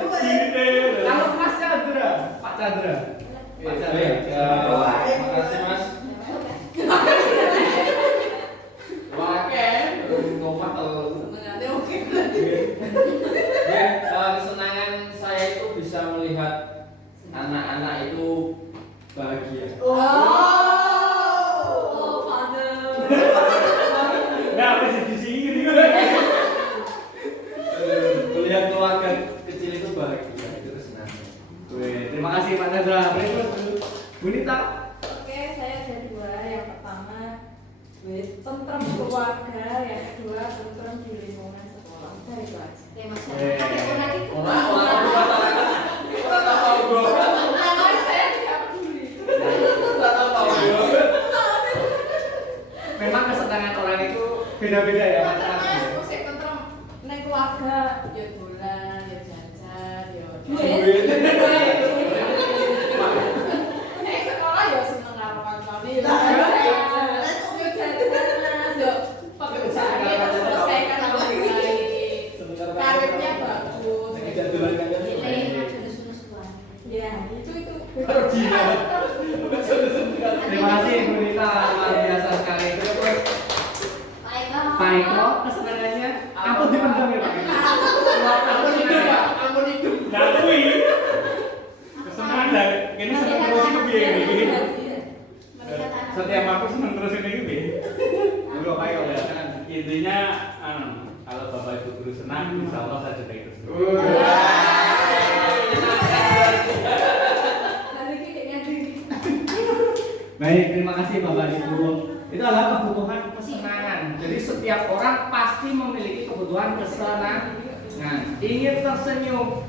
Kalau Mas Chandra, Pak Chandra. Pak Chandra. Terima kasih Mas. Ngomong kalau Senangannya oke. Ya, kesenangan saya itu bisa melihat anak-anak itu bahagia. Oh, father. Nah, masih di sini. Melihat keluarga kecil itu bahagia, itu kesenangan. Terima kasih Pak Chandra. Beri plus Bu Nita. Oke, saya ada dua. Yang pertama, Tentrem keluarga, yang kedua tentrem di lingkungan sekolah. Udah itu aja. Oke, Mas. Ada orang itu. Saya tidak peduli. Memang kesenangan orang itu beda-beda ya. Mas, musik tentrem. Neng keluarga, ya dolan, ya jajan, ya Duit. Neng sekolah ya seneng karo kancane, ya jajan, ya pekerjaannya terus selesaikan dengan baik. Karirnya bagus. Nilai ada nusu-nusuan. Ya, itu. Terima kasih Ibu Nita, luar biasa sekali. Terus Pak Eko kesenangannya apa dipendam ya Pak? Ampun hidup. Nah, kuwi kesenangan lah. Ini seneng terus iki piye iki? Setiap aku seneng terus ini piye? Dulu Pak Eko ya kan. Intinya kalau Bapak Ibu guru senang, insya Allah saya juga ikut senang. Baik, terima kasih Bapak Ibu. Itu adalah kebutuhan kesenangan. Jadi setiap orang pasti memiliki kebutuhan kesenangan. Ingin tersenyum,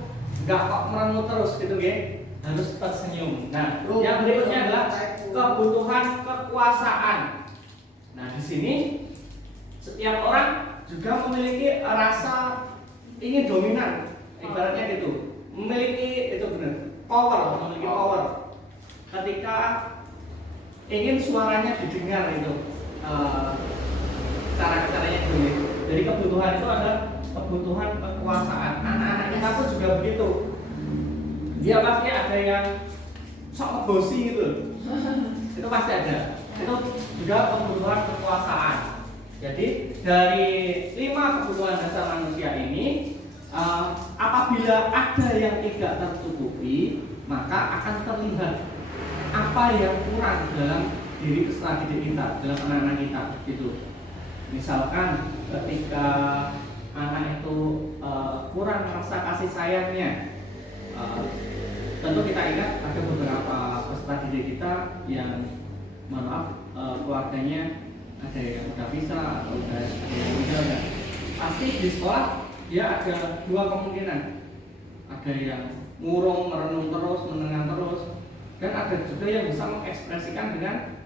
nggak kok merenung terus gitu, ya? Harus tersenyum. Nah, yang berikutnya adalah kebutuhan kekuasaan. Nah, di sini setiap orang juga memiliki rasa ingin dominan, ibaratnya gitu. Memiliki itu benar, memiliki power. Ketika ingin suaranya didengar itu cara-caranya dulu. Jadi kebutuhan itu adalah kebutuhan kekuasaan. Anak-anak kita pun juga begitu. Dia pasti ada yang sok ngebosi gitu. Itu pasti ada. Itu juga kebutuhan kekuasaan. Jadi dari 5 kebutuhan dasar manusia ini, apabila ada yang tidak tercukupi, maka akan terlihat apa yang kurang dalam diri peserta didik kita, dalam anak-anak kita gitu. Misalkan ketika anak itu kurang rasa kasih sayangnya, tentu kita ingat ada beberapa peserta didik kita yang keluarganya ada yang udah bisa atau udah ada yang meninggal. Pasti di sekolah dia ada 2 kemungkinan, ada yang ngurung, merenung terus, menenang terus, dan ada juga yang bisa mengekspresikan dengan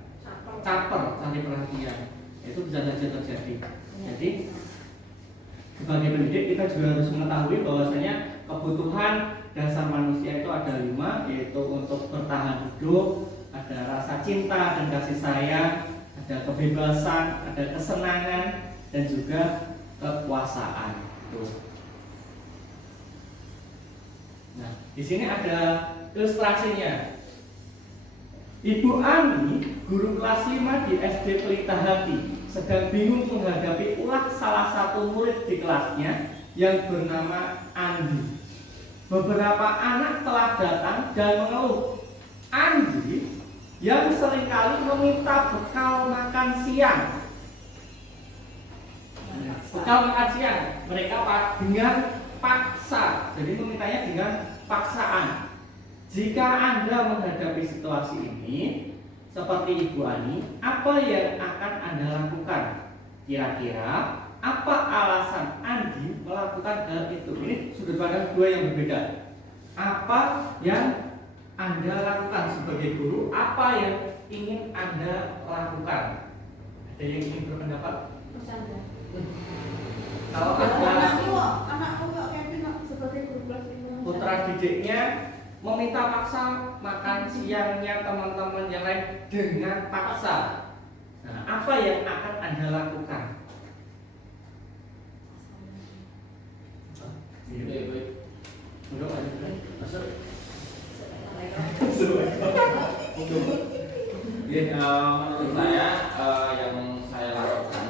caper, cari perhatian. Itu bisa saja terjadi. Jadi sebagai pendidik kita juga harus mengetahui bahwasanya kebutuhan dasar manusia itu ada 5, yaitu untuk bertahan hidup, ada rasa cinta dan kasih sayang, ada kebebasan, ada kesenangan, dan juga kekuasaan. Nah, di sini ada ilustrasinya. Ibu Ani, guru kelas 5 di SD Pelita Hati, sedang bingung menghadapi ulah salah satu murid di kelasnya yang bernama Andi. Beberapa anak telah datang dan mengeluh. Andi yang seringkali meminta bekal makan siang. Bekal makan siang mereka dengan paksa, jadi memintanya dengan paksaan. Jika Anda menghadapi situasi ini seperti Ibu Ani, apa yang akan Anda lakukan? Kira-kira apa alasan Andi melakukan hal itu? Ini sudut pandang 2 yang berbeda. Apa yang Anda lakukan sebagai guru? Apa yang ingin Anda lakukan? Ada yang ingin berpendapat? Kalau anakku kok Kevin sebagai guru kelas 5. putra didiknya meminta paksa makan siangnya teman-teman yang lain dengan paksa. Nah, apa yang akan Anda lakukan? Menurut saya yang saya lakukan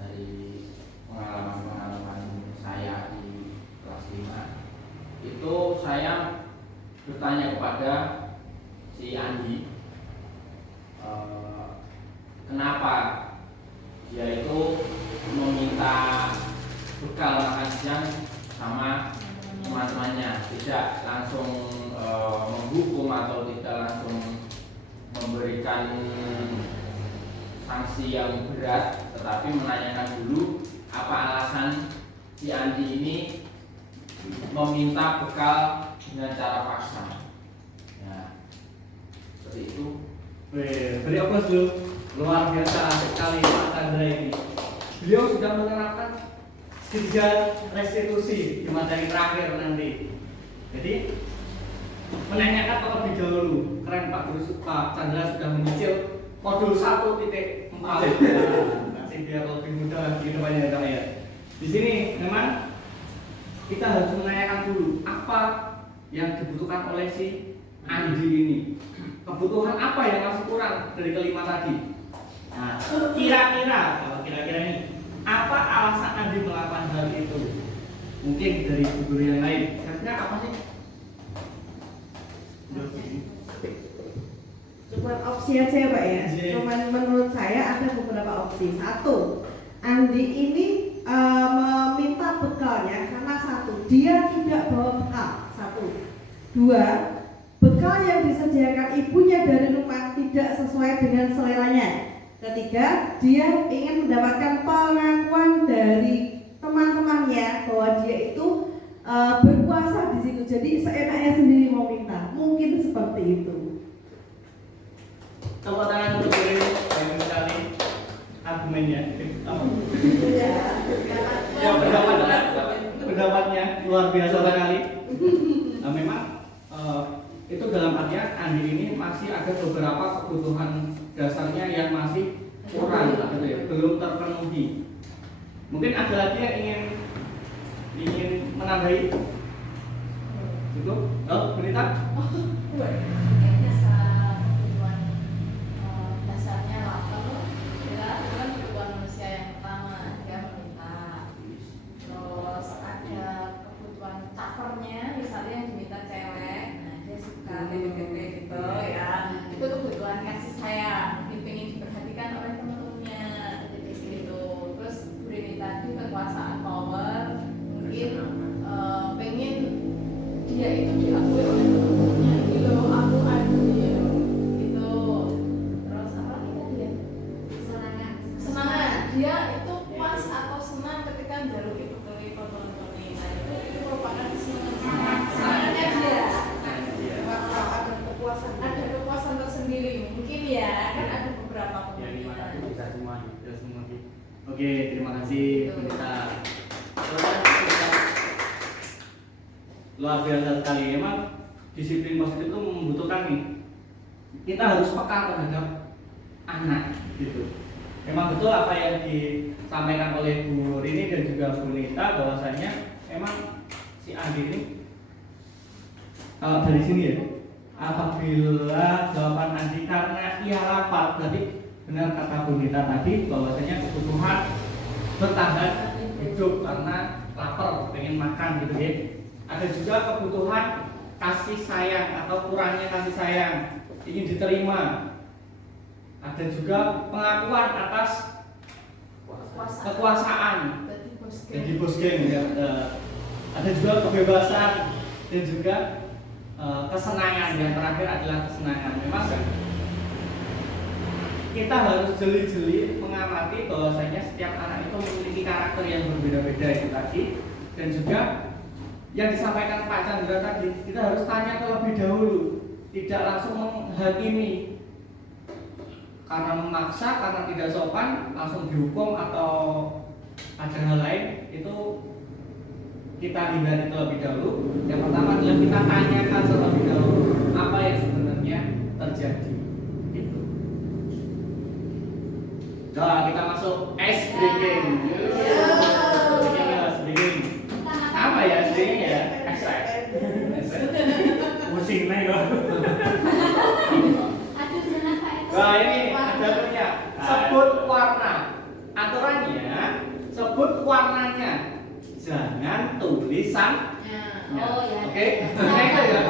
dari pengalaman saya di kelas 5 itu saya bertanya kepada si Andi kenapa dia itu meminta bekal makan siang sama teman-temannya, tidak langsung menghukum atau tidak langsung memberikan sanksi yang berat, tetapi menanyakan dulu apa alasan si Andi ini meminta bekal dengan cara paksa. Ya, seperti itu. Beri aplaus dulu. Luar biasa sekali Pak Chandra ini. Beliau sudah menerapkan tiga restitusi di materi terakhir nanti. Jadi menanyakan terlebih dahulu. Keren Pak Guru, Pak Chandra sudah menyicil modul 1.4. Masih biar lebih mudah lagi depannya ya. Di sini memang kita harus menanyakan dulu apa yang dibutuhkan oleh si Andi ini. Kebutuhan apa yang masih kurang dari kelima tadi? Nah, kira-kira ini apa alasan Andi melakukan hal itu? Mungkin dari guru yang lain. Kira-kira apa sih? Cuma opsi aja ya Pak ya. Iya. Cuman menurut saya ada beberapa opsi. Satu, Andi ini meminta bekalnya karena satu, dia tidak bawa bekal. Satu. Dua, bekal yang disediakan ibunya dari rumah tidak sesuai dengan seleranya. Ketiga, dia ingin mendapatkan pengakuan dari teman-temannya bahwa dia itu berpuasa di situ. Jadi seenaknya sendiri mau minta. Mungkin seperti itu. Tepuk tangan untuk beliau yang sekali argumennya. Ya pendapatnya luar biasa sekali. Nah, memang itu dalam artian Andi ini masih ada beberapa kebutuhan dasarnya yang masih kurang, gitu ya, belum terpenuhi. Mungkin ada lagi yang ingin menambahi? Cukup? Oh, Berita? Kayaknya kebutuhan dasarnya lapar, ya itu kan kebutuhan manusia yang pertama, dia meminta. Terus ada kebutuhan capernya, misalnya yang diminta cewek, nah dia suka bebe-bebe gitu ya. Itu kebutuhan kasih sayang, pengen diperhatikan oleh teman-temannya, gitu. Terus Brini tadi kekuasaan power, mungkin pengen dia itu diakui oleh teman-temannya gitu, aku ada dia gitu. Terus apa lagi tadi ya? Semangat dia itu puas atau senang ketika menjalani bekali teman-temannya. Nah itu merupakan semangatnya dia. Ada kepuasan tersendiri mungkin ya, kan ada beberapa Ya, lima tadi pemilihan. bisa semuanya, bisa semua. Oke, terima kasih Berita. Luar biasa sekali. Memang disiplin positif itu membutuhkan nih, kita harus peka terhadap anak gitu. Memang betul apa yang disampaikan oleh Bu Rini dan juga Bu Nita bahwasanya memang si Andi ini kalau dari sini ya, apabila jawaban Andi karena ia lapar, berarti benar kata Bu Nita tadi bahwasanya kebutuhan bertahan hidup karena lapar, pengen makan gitu ya. Ada juga kebutuhan kasih sayang atau kurangnya kasih sayang, ingin diterima. Ada juga pengakuan atas kekuasaan, jadi bos geng ya. Ada juga kebebasan dan juga kesenangan. Yang terakhir adalah kesenangan. Memang kita harus jeli-jeli mengamati bahwasanya setiap anak itu memiliki karakter yang berbeda-beda itu tadi, dan juga yang disampaikan Pak Chandra tadi, kita harus tanya terlebih dahulu, tidak langsung menghakimi karena memaksa, karena tidak sopan langsung dihukum atau ada hal lain. Itu kita hindari terlebih dahulu. Yang pertama adalah kita tanyakan terlebih dahulu apa yang sebenarnya terjadi. Gitu. Nah, kita masuk ice breaking. Apa ya ice breaking ya? Pusing nih kok. Nah, ini ada punya sebut warna. Aturannya sebut warnanya, jangan tulisan. Oh ya. Oke, nah itu ya.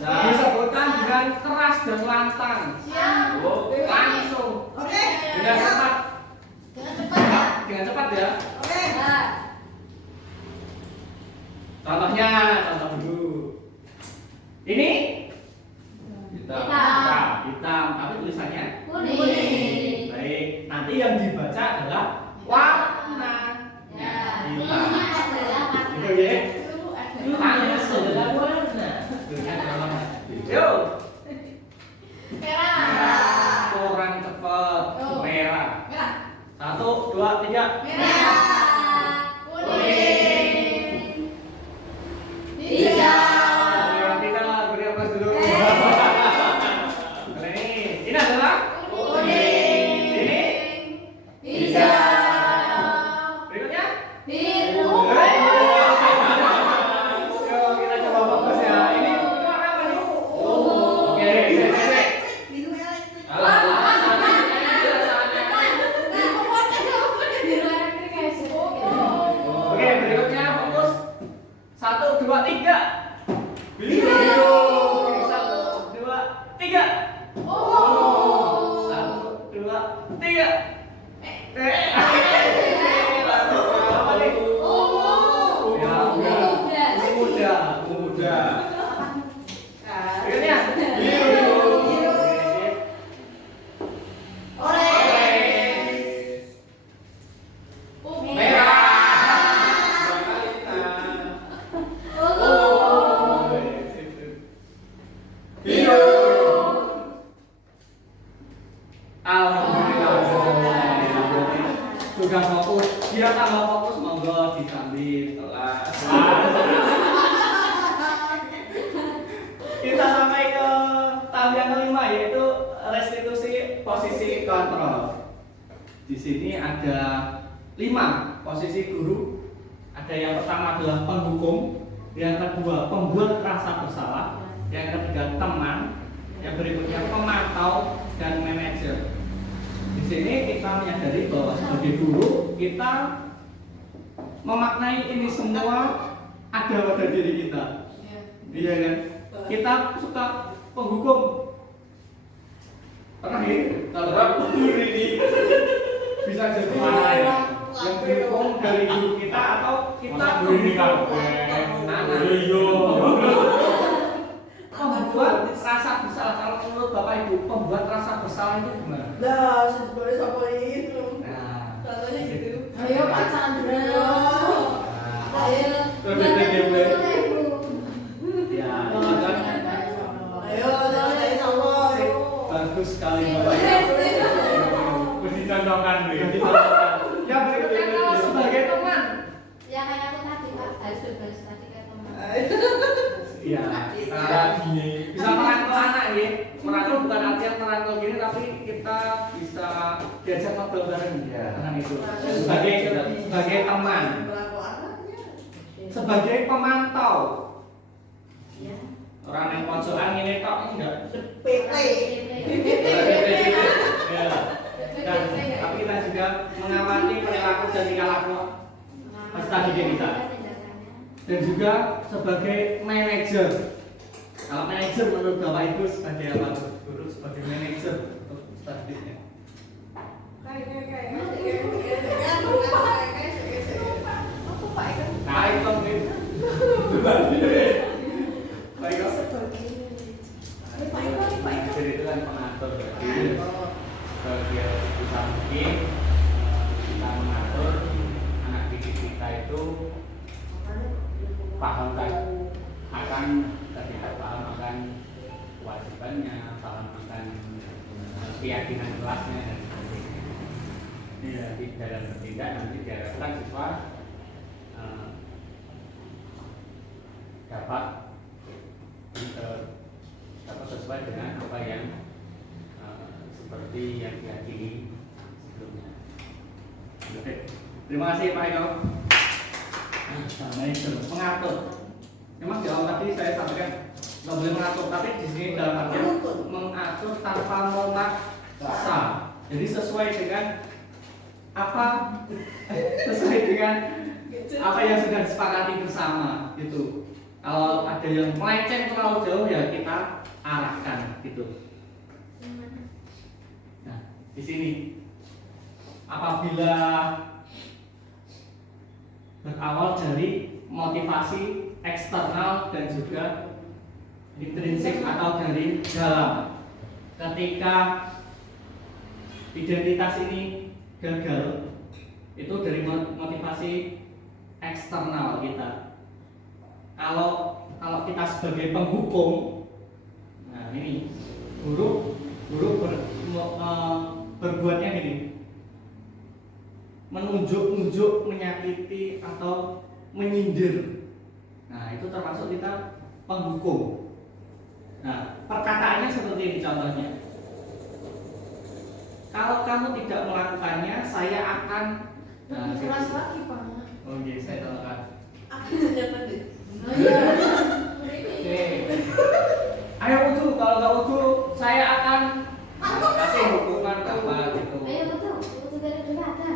Disebutkan dengan keras dan lantang. Oh, langsung. Oke. Dengan cepat. Dengan cepat ya. Oke. Contohnya, contoh dulu. Ini Kita hitam. Apa tulisannya? Kuning. nanti yang dibaca adalah warna. Ya. Kita. Ini adalah warna. Gitu ya. Itu ada. Panas adalah warna. Yuk. Merah. Kurang cepet. Oh. Merah. Merah. 1, 2, 3. Merah. Kuning. Hijau. Kita beri apa dulu? Ini adalah Kuning. ini. Hijau. Berikutnya. Biru. Yuk kita coba fokus ya. Ini warna apa nih? Oke, cek. Biru elektrik. Biru elektrik guys. Oke, berikutnya fokus. 1, 2, 3. Biru. 1, 2, 3. 1, 2, 3. Apa nih? Ya, muda. Berikutnya. Biru. Sudah fokus, dia tambah fokus, monggo disambil kelas. Kita sampai ke tahap yang kelima, yaitu restitusi posisi kontrol. Di sini ada 5 posisi guru. Ada yang pertama adalah penghukum, yang kedua pembuat rasa bersalah, yang ketiga teman, yang berikutnya pemantau dan manajer. Di sini kita menyadari bahwa sebagai guru kita memaknai ini semua ada pada diri kita. Iya kan? Kita suka penghukum. Pernah ya? Kalau guru ini bisa jadi yang dihukum dari guru kita atau kita guru ini Pembuat rasa bersalah, kalau menurut Bapak Ibu, pembuat rasa bersalah itu gimana? Lah, sebenarnya sama itu. Nah, Contohnya gitu. Ayo Pak Chandra. Ayo. ya, itu kan Ayo, saya sama. bagus sekali Bapak Ibu. Dicontohkan Ya berikutnya kalau sebagai teman, Ya kayak aku tadi Pak, harus berbahas tadi kayak teman. ya kita bisa merangkul anak ya. Merangkul bukan artian merangkul gini, tapi kita bisa diajak ngobrol bareng ya dengan itu. Sebagai teman, sebagai pemantau. Ya. Orang yang pojokan ini kok enggak. PT. Ya. Dan tapi kita juga mengamati perilaku dan tingkah laku peserta didik kita. Dan juga sebagai manajer. Kalau manajer menurut Bapak Ibu sebagai apa? Guru sebagai manajer untuk peserta didiknya. Baik dong, baik. Jadi itu kan pengatur. Jadi sebagai bisa mungkin kita mengatur anak didik kita itu paham kan akan ketika paham akan kewajibannya, paham akan keyakinan kelasnya dan sebagainya. Ya, di dalam bertindak nanti diharapkan siswa dapat sesuai dengan apa yang seperti yang diyakini sebelumnya. Oke, terima kasih Pak Eko. Manajer, pengatur. Memang di awal tadi saya sampaikan nggak boleh mengatur, tapi di sini dalam artian mengatur tanpa memaksa. Jadi sesuai dengan apa yang sudah disepakati bersama gitu. Kalau ada yang melenceng terlalu jauh ya kita arahkan gitu. Nah, di sini apabila berawal dari motivasi eksternal dan juga intrinsik atau dari dalam. Ketika identitas ini gagal itu dari motivasi eksternal kita. Kalau kita sebagai penghukum, nah ini guru berbuatnya gini, menunjuk, menyakiti atau menyindir. Nah itu termasuk kita penghukum. Nah perkataannya seperti ini contohnya. Kalau kamu tidak melakukannya, saya akan. Nah, keras gitu. lagi Pak. Oh iya, saya tahu. Aku senjata deh. Oh iya. Oke. Ayo wudu, kalau nggak wudu, saya akan kasih hukuman apa gitu. Ayo betul, betul dari kelihatan,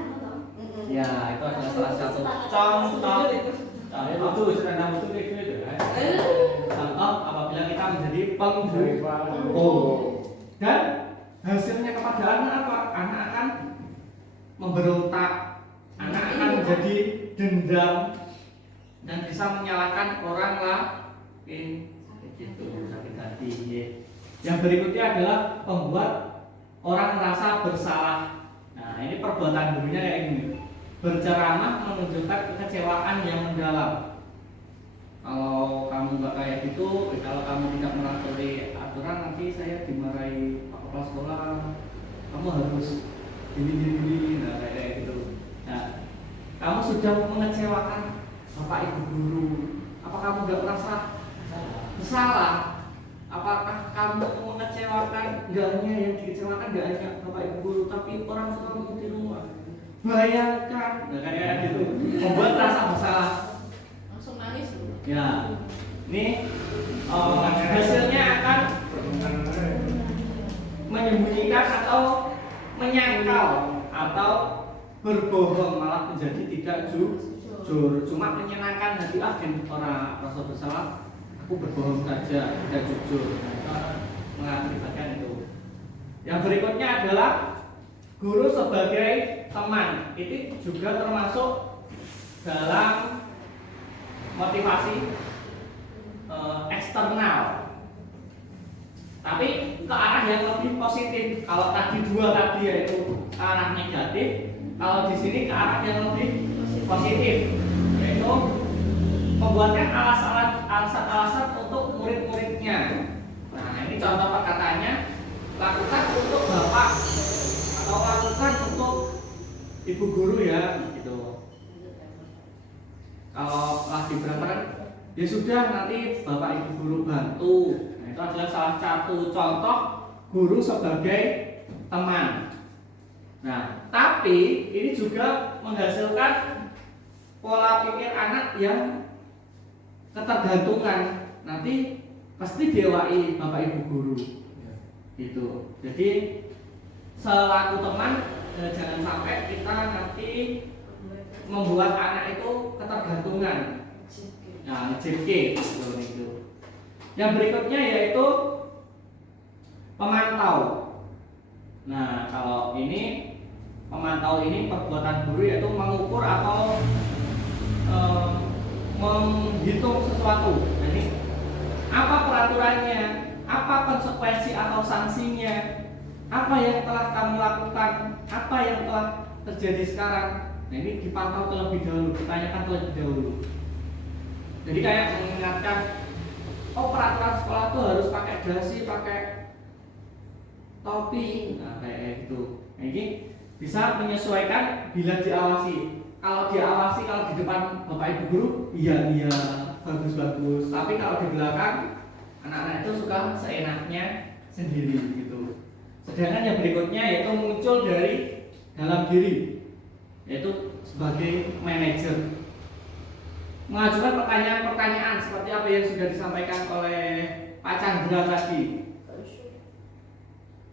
betul. Ya, itu adalah salah satu contoh. Ayo wudu, sudah wudu itu kan. Contoh apabila kita menjadi penghukum. Dan hasilnya kepada anak apa? Anak akan memberontak, anak akan menjadi dendam dan bisa menyalahkan orang lain. Itu sakit hati. Yang berikutnya adalah membuat orang merasa bersalah. Nah ini perbuatan gurunya kayak gini, berceramah menunjukkan kekecewaan yang mendalam. Kalau kamu nggak kayak gitu, kalau kamu tidak mematuhi aturan, nanti saya dimarahi pak kepala sekolah. Kamu harus ini, nah kayak gitu. Nah, kamu sudah mengecewakan bapak ibu guru. Apa kamu nggak merasa bersalah? Apakah kamu mengecewakan? Nggak hanya yang dikecewakan, nggak hanya bapak ibu guru, tapi orang kamu di rumah. Bayangkan, nah kayak gitu, membuat rasa bersalah. Langsung nangis loh. Ya, ini hasilnya akan menyembunyikan atau menyangkal atau berbohong, malah menjadi tidak jujur. Cuma menyenangkan hati orang rasa bersalah, aku berbohong saja, tidak jujur. Nah, mengakibatkan itu. Yang berikutnya adalah guru sebagai teman. Itu juga termasuk dalam motivasi eksternal, tapi ke arah yang lebih positif. Kalau tadi dua tadi yaitu ke arah negatif, kalau di sini ke arah yang lebih positif, yaitu membuatkan alasan-alasan untuk murid-muridnya. Nah ini contoh perkataannya, lakukan untuk bapak atau lakukan untuk ibu guru ya, gitu. Kalau lagi berantakan, ya sudah nanti bapak ibu guru bantu. Nah, itu adalah salah satu contoh guru sebagai teman. Nah, tapi ini juga menghasilkan pola pikir anak yang ketergantungan. Nanti pasti diwai bapak ibu guru. Gitu. Jadi selaku teman jangan sampai kita nanti membuat anak itu ketergantungan. Nah, ngejepke itu. Yang berikutnya yaitu pemantau. Nah, kalau ini pemantau ini perbuatan guru yaitu mengukur atau menghitung sesuatu. Jadi apa peraturannya, apa konsekuensi atau sanksinya, apa yang telah kamu lakukan, apa yang telah terjadi sekarang. Nah, ini dipantau terlebih dahulu, ditanyakan terlebih dahulu. Jadi kayak mengingatkan, oh peraturan sekolah tuh harus pakai dasi, pakai topi, nah kayak gitu. Nah, ini bisa menyesuaikan bila diawasi. Kalau diawasi, kalau di depan bapak ibu guru, iya bagus. Tapi kalau di belakang, anak-anak itu suka seenaknya sendiri gitu. Sedangkan yang berikutnya yaitu muncul dari dalam diri, yaitu sebagai manajer, mengajukan pertanyaan-pertanyaan seperti apa yang sudah disampaikan oleh Pak Chandra tadi.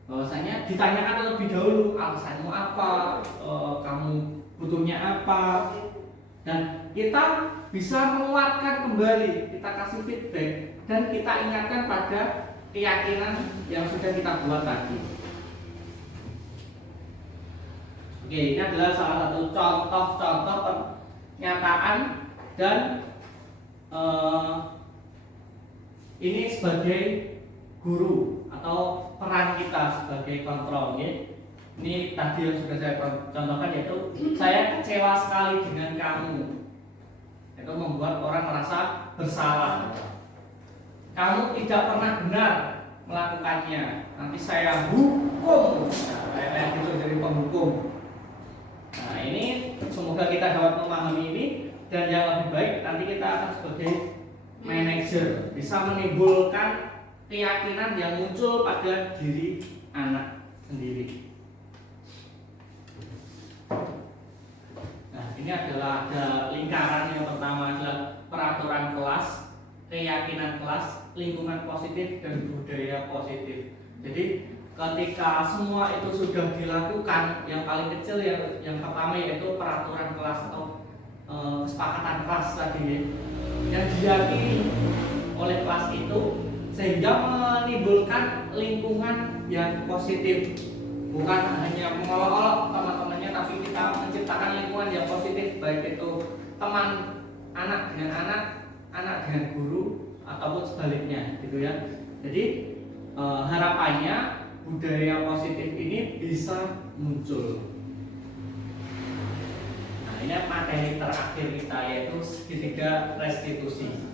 Bahwasanya ditanyakan terlebih dahulu, alasanmu apa, kamu butuhnya apa, dan kita bisa menguatkan kembali, kita kasih feedback dan kita ingatkan pada keyakinan yang sudah kita buat tadi. Oke, ini adalah salah satu contoh-contoh pernyataan dan ini sebagai guru atau peran kita sebagai kontrol, ya. Ini tadi yang sudah saya contohkan, yaitu saya kecewa sekali dengan kamu. Itu membuat orang merasa bersalah. Kamu tidak pernah benar melakukannya, nanti saya hukum. Nah, kayak gitu jadi penghukum. Nah, ini semoga kita dapat memahami ini, dan yang lebih baik nanti kita akan sebagai manajer bisa menimbulkan keyakinan yang muncul pada diri anak sendiri. Nah, ini adalah ada lingkaran. Yang pertama adalah peraturan kelas, keyakinan kelas, lingkungan positif, dan budaya positif. Jadi ketika semua itu sudah dilakukan, yang paling kecil yang pertama yaitu peraturan kelas atau kesepakatan kelas tadi yang diyakini oleh kelas itu, sehingga menimbulkan lingkungan yang positif. Bukan hanya mengolok-olok teman-temannya, tapi kita menciptakan lingkungan yang positif, baik itu teman anak dengan anak, anak dengan guru, ataupun sebaliknya, gitu ya. Jadi harapannya budaya positif ini bisa muncul. Nah, ini materi terakhir kita, yaitu segitiga restitusi.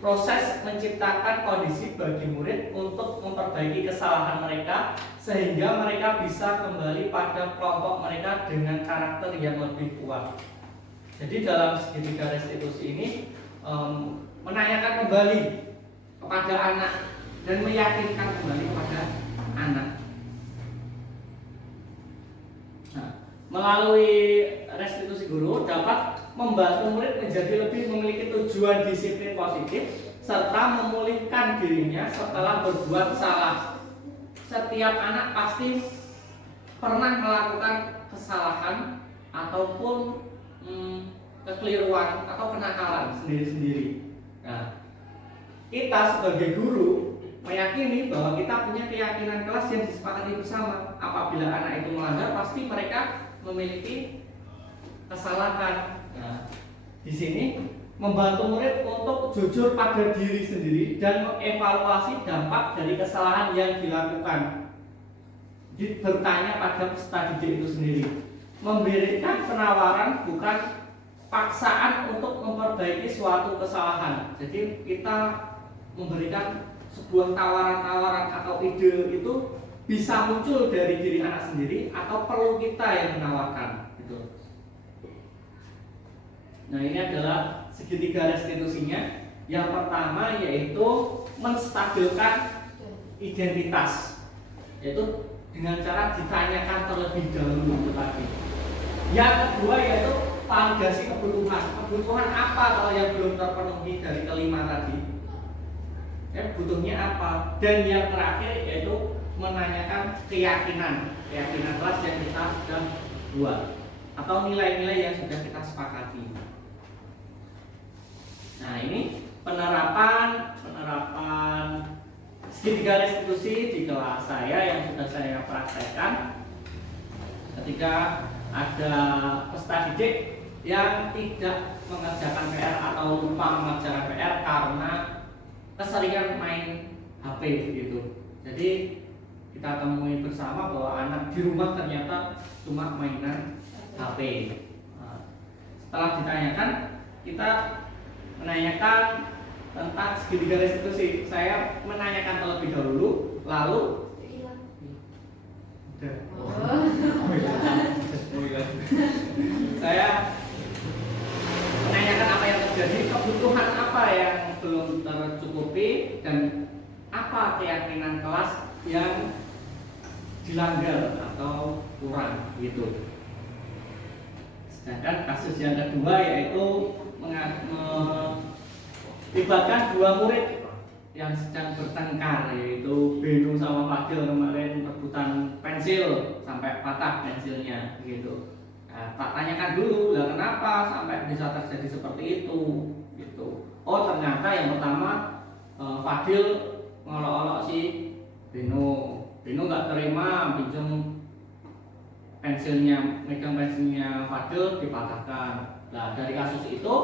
Proses menciptakan kondisi bagi murid untuk memperbaiki kesalahan mereka sehingga mereka bisa kembali pada kelompok mereka dengan karakter yang lebih kuat. Jadi dalam segitiga restitusi ini menanyakan kembali kepada anak dan meyakinkan kembali kepada anak. Nah, melalui restitusi guru dapat membantu murid menjadi lebih memiliki tujuan disiplin positif serta memulihkan dirinya setelah berbuat salah. Setiap anak pasti pernah melakukan kesalahan ataupun kekeliruan atau kenakalan sendiri-sendiri. Nah, kita sebagai guru meyakini bahwa kita punya keyakinan kelas yang disepakati bersama. Apabila anak itu melanggar, pasti mereka memiliki kesalahan. Nah, di sini membantu murid untuk jujur pada diri sendiri dan mengevaluasi dampak dari kesalahan yang dilakukan. Jadi bertanya pada peserta didik itu sendiri, memberikan penawaran bukan paksaan untuk memperbaiki suatu kesalahan. Jadi kita memberikan sebuah tawaran-tawaran atau ide itu bisa muncul dari diri anak sendiri atau perlu kita yang menawarkan, gitu. Nah, ini adalah segitiga restitusinya. Yang pertama yaitu menstabilkan identitas, yaitu dengan cara ditanyakan terlebih dahulu itu tadi. Yang kedua yaitu validasi kebutuhan. Kebutuhan apa kalau yang belum terpenuhi dari kelima tadi? Butuhnya apa? Dan yang terakhir yaitu menanyakan keyakinan kelas yang kita sudah buat atau nilai-nilai yang sudah kita sepakati. Nah, ini penerapan segitiga restitusi di kelas saya yang sudah saya praktekkan. Ketika ada peserta didik yang tidak mengerjakan PR atau lupa mengerjakan PR karena keseringan main HP begitu. Jadi kita temui bersama bahwa anak di rumah ternyata cuma mainan HP. Nah, setelah ditanyakan, kita menanyakan tentang segitiga restitusi. Saya menanyakan terlebih dahulu, lalu saya menanyakan apa yang terjadi, kebutuhan apa yang belum tercukupi, dan apa keyakinan kelas yang dilanggar atau kurang, gitu. Sedangkan kasus yang kedua yaitu melibatkan dua murid yang sedang bertengkar, yaitu Beno sama Fadil kemarin rebutan pensil sampai patah pensilnya, gitu. Nah, tak tanyakan dulu, lah kenapa sampai bisa terjadi seperti itu, gitu. Oh, ternyata yang pertama Fadil ngolok-olok si Beno nggak terima pinjam pensilnya, megang pensilnya Fadil dipatahkan. Nah, dari kasus itu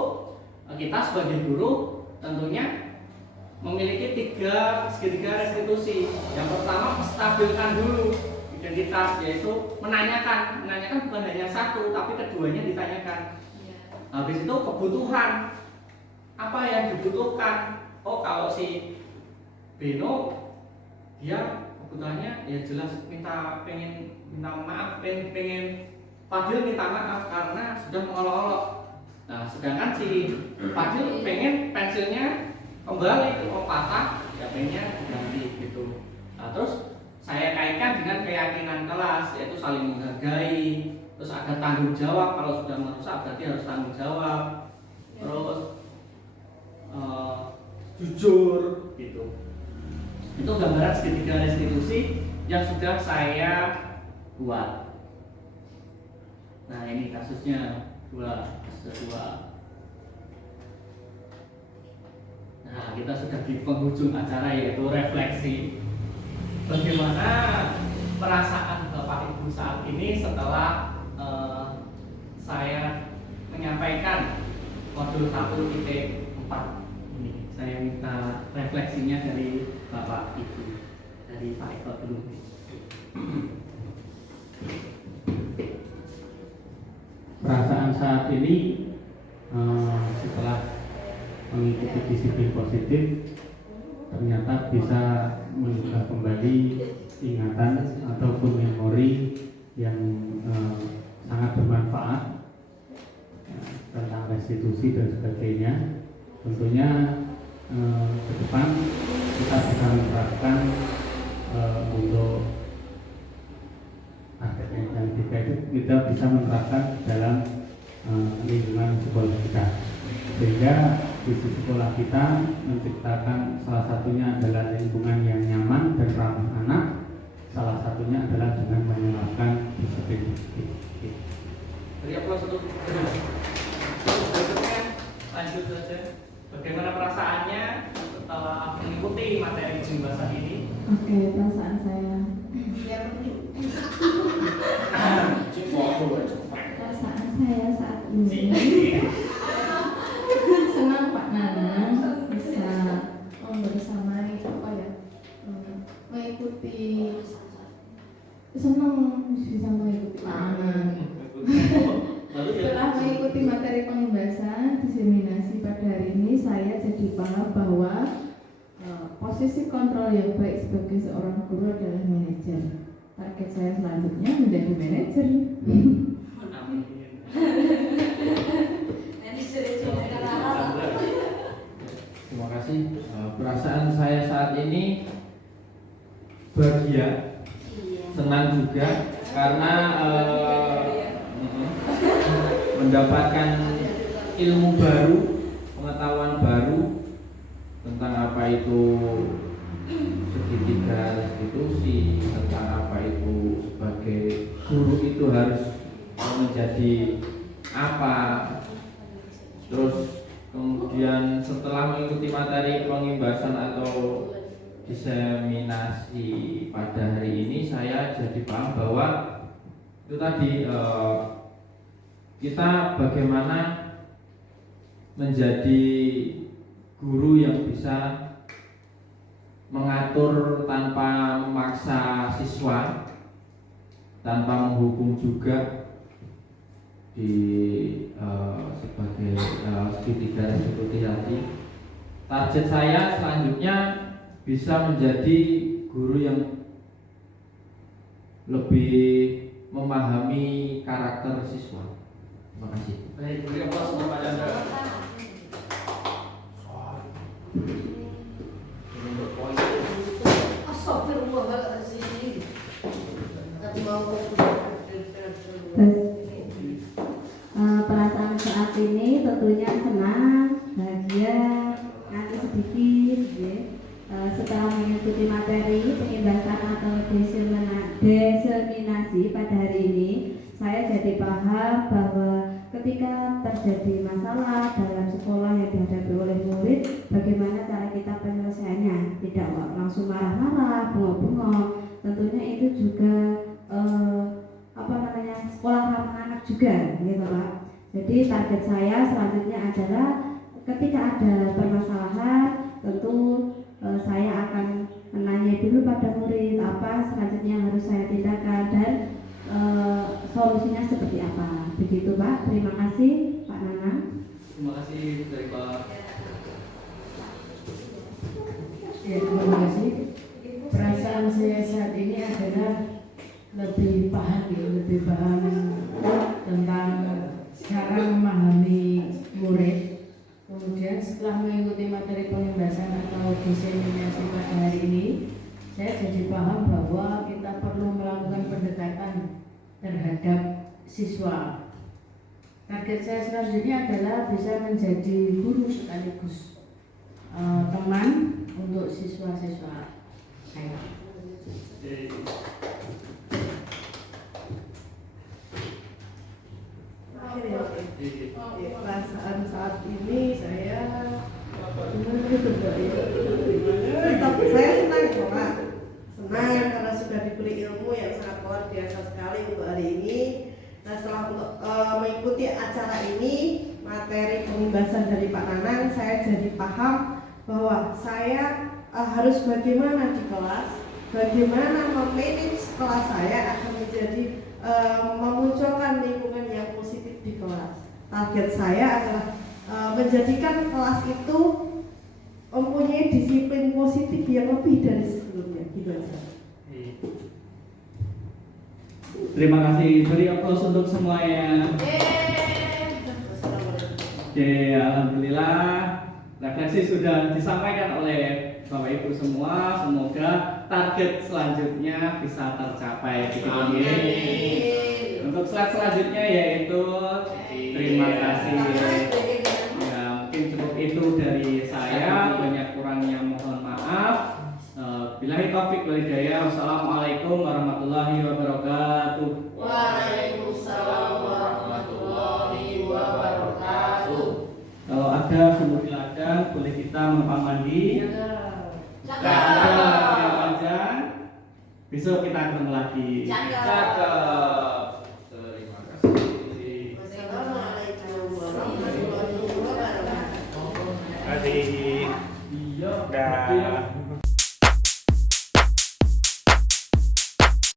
kita sebagai guru tentunya memiliki segitiga restitusi. Yang pertama, stabilkan dulu identitas, yaitu menanyakan bukan hanya satu tapi keduanya ditanyakan. Habis itu kebutuhan, apa yang dibutuhkan. Oh, kalau si Beno dia kebutuhannya ya jelas pengen maaf, pengen Fadil minta maaf karena sudah mengolok-olok. Nah, sedangkan si Fadil pengen pensilnya kembali, patah, ya pengennya ganti gitu. Nah, terus saya kaitkan dengan keyakinan kelas, yaitu saling menghargai, terus ada tanggung jawab. Kalau sudah merusak berarti harus tanggung jawab, terus jujur gitu. Itu gambaran segitiga restitusi yang sudah saya buat. Nah, ini kasusnya kasus 2. Nah, kita sudah di penghujung acara, yaitu refleksi. Bagaimana perasaan Bapak Ibu saat ini setelah saya menyampaikan modul 1.4 ini? Saya minta refleksinya dari Bapak Ibu, dari Pak Eko dulu. Perasaan saat ini setelah mengikuti disiplin positif, ternyata bisa menggugah kembali ingatan ataupun memori yang sangat bermanfaat tentang restitusi dan sebagainya. Tentunya ke depan kita bisa menerapkan untuk aspek yang tiga itu kita bisa menerapkan dalam lingkungan sekolah kita, sehingga di sekolah kita menciptakan salah satunya adalah lingkungan yang nyaman dan ramah anak. Salah satunya adalah dengan menerapkan disiplin. Beri aplaus untuk berikutnya. Lanjut saja. Bagaimana perasaannya setelah mengikuti materi bahasa ini? Oke, perasaan saya. Perasaan saya saat ini senang Pak Nanang bisa membersamai mengikuti, senang bisa mengikuti Pak Nanang. Setelah mengikuti materi pengembasan diseminasi pada hari ini, saya jadi paham bahwa posisi kontrol yang baik sebagai seorang guru adalah manajer. Target saya selanjutnya menjadi manajer. Terima kasih. Perasaan saya saat ini bahagia, senang juga karena mendapatkan ilmu baru, pengetahuan baru tentang apa itu segitiga restitusi, tentang apa itu sebagai guru itu harus menjadi apa. Terus kemudian setelah mengikuti materi pengimbasan atau diseminasi pada hari ini, saya jadi paham bahwa itu tadi kita bagaimana menjadi guru yang bisa mengatur tanpa memaksa siswa, tanpa menghukum juga di sebagai segitiga restitusi tadi. Target saya selanjutnya bisa menjadi guru yang lebih memahami karakter siswa. Terima kasih. Baik, beri aplaus untuk Pak Chandra. Perasaan saat ini tentunya senang, bahagia, nanti sedikit ya. Setelah mengikuti materi pengimbasan atau diseminasi pada hari ini, saya jadi paham bahwa ketika terjadi masalah dalam sekolah yang dihadapi oleh murid, bagaimana cara kita penyelesaiannya, tidak langsung marah-marah, bengong-bengong. Tentunya itu juga sekolah ramah anak juga, gitu Pak. Jadi target saya selanjutnya adalah ketika ada permasalahan, tentu saya akan menanya dulu pada murid apa selanjutnya yang harus saya tindakan dan solusinya seperti apa. Begitu Pak. Terima kasih Pak Nanang. Terima kasih dari Pak. Ya, terima kasih. Perasaan saya saat ini adalah lebih paham tentang cara memahami murid. Kemudian setelah mengikuti materi pengembasan atau diseminasi pada hari ini, saya jadi paham bahwa kita perlu melakukan pendekatan terhadap siswa. Target saya selanjutnya adalah bisa menjadi guru sekaligus teman untuk siswa-siswa saya. Perasaan saat ini saya tetap saya senang kok Pak, senang karena sudah diberi ilmu yang sangat luar biasa sekali untuk hari ini. Nah setelah mengikuti acara ini, materi pembahasan dari Pak Nanang, saya jadi paham bahwa saya harus bagaimana di kelas, bagaimana memanage kelas saya akan menjadi memunculkan lingkungan yang positif di kelas. Target saya adalah menjadikan kelas itu mempunyai disiplin positif yang lebih dari sebelumnya. Gitu aja. Terima kasih. Beri aplaus untuk semuanya. Oke, alhamdulillah refleksi sudah disampaikan oleh Bapak Ibu semua. Semoga target selanjutnya bisa tercapai. Amin. Untuk slide selanjutnya yaitu terima kasih. Ya, mungkin cukup itu dari saya. Banyak kurangnya mohon maaf. Billahi taufiq wal hidayah. Wassalamualaikum warahmatullahi wabarakatuh. Waalaikumsalam warahmatullahi wabarakatuh. Kalau ada sumber teladan boleh kita numpang mandi. Besok kita ketemu lagi. Cakep. Terima kasih. Wassalamualaikum warahmatullahi wabarakatuh. Terima kasih. Iya. Dah.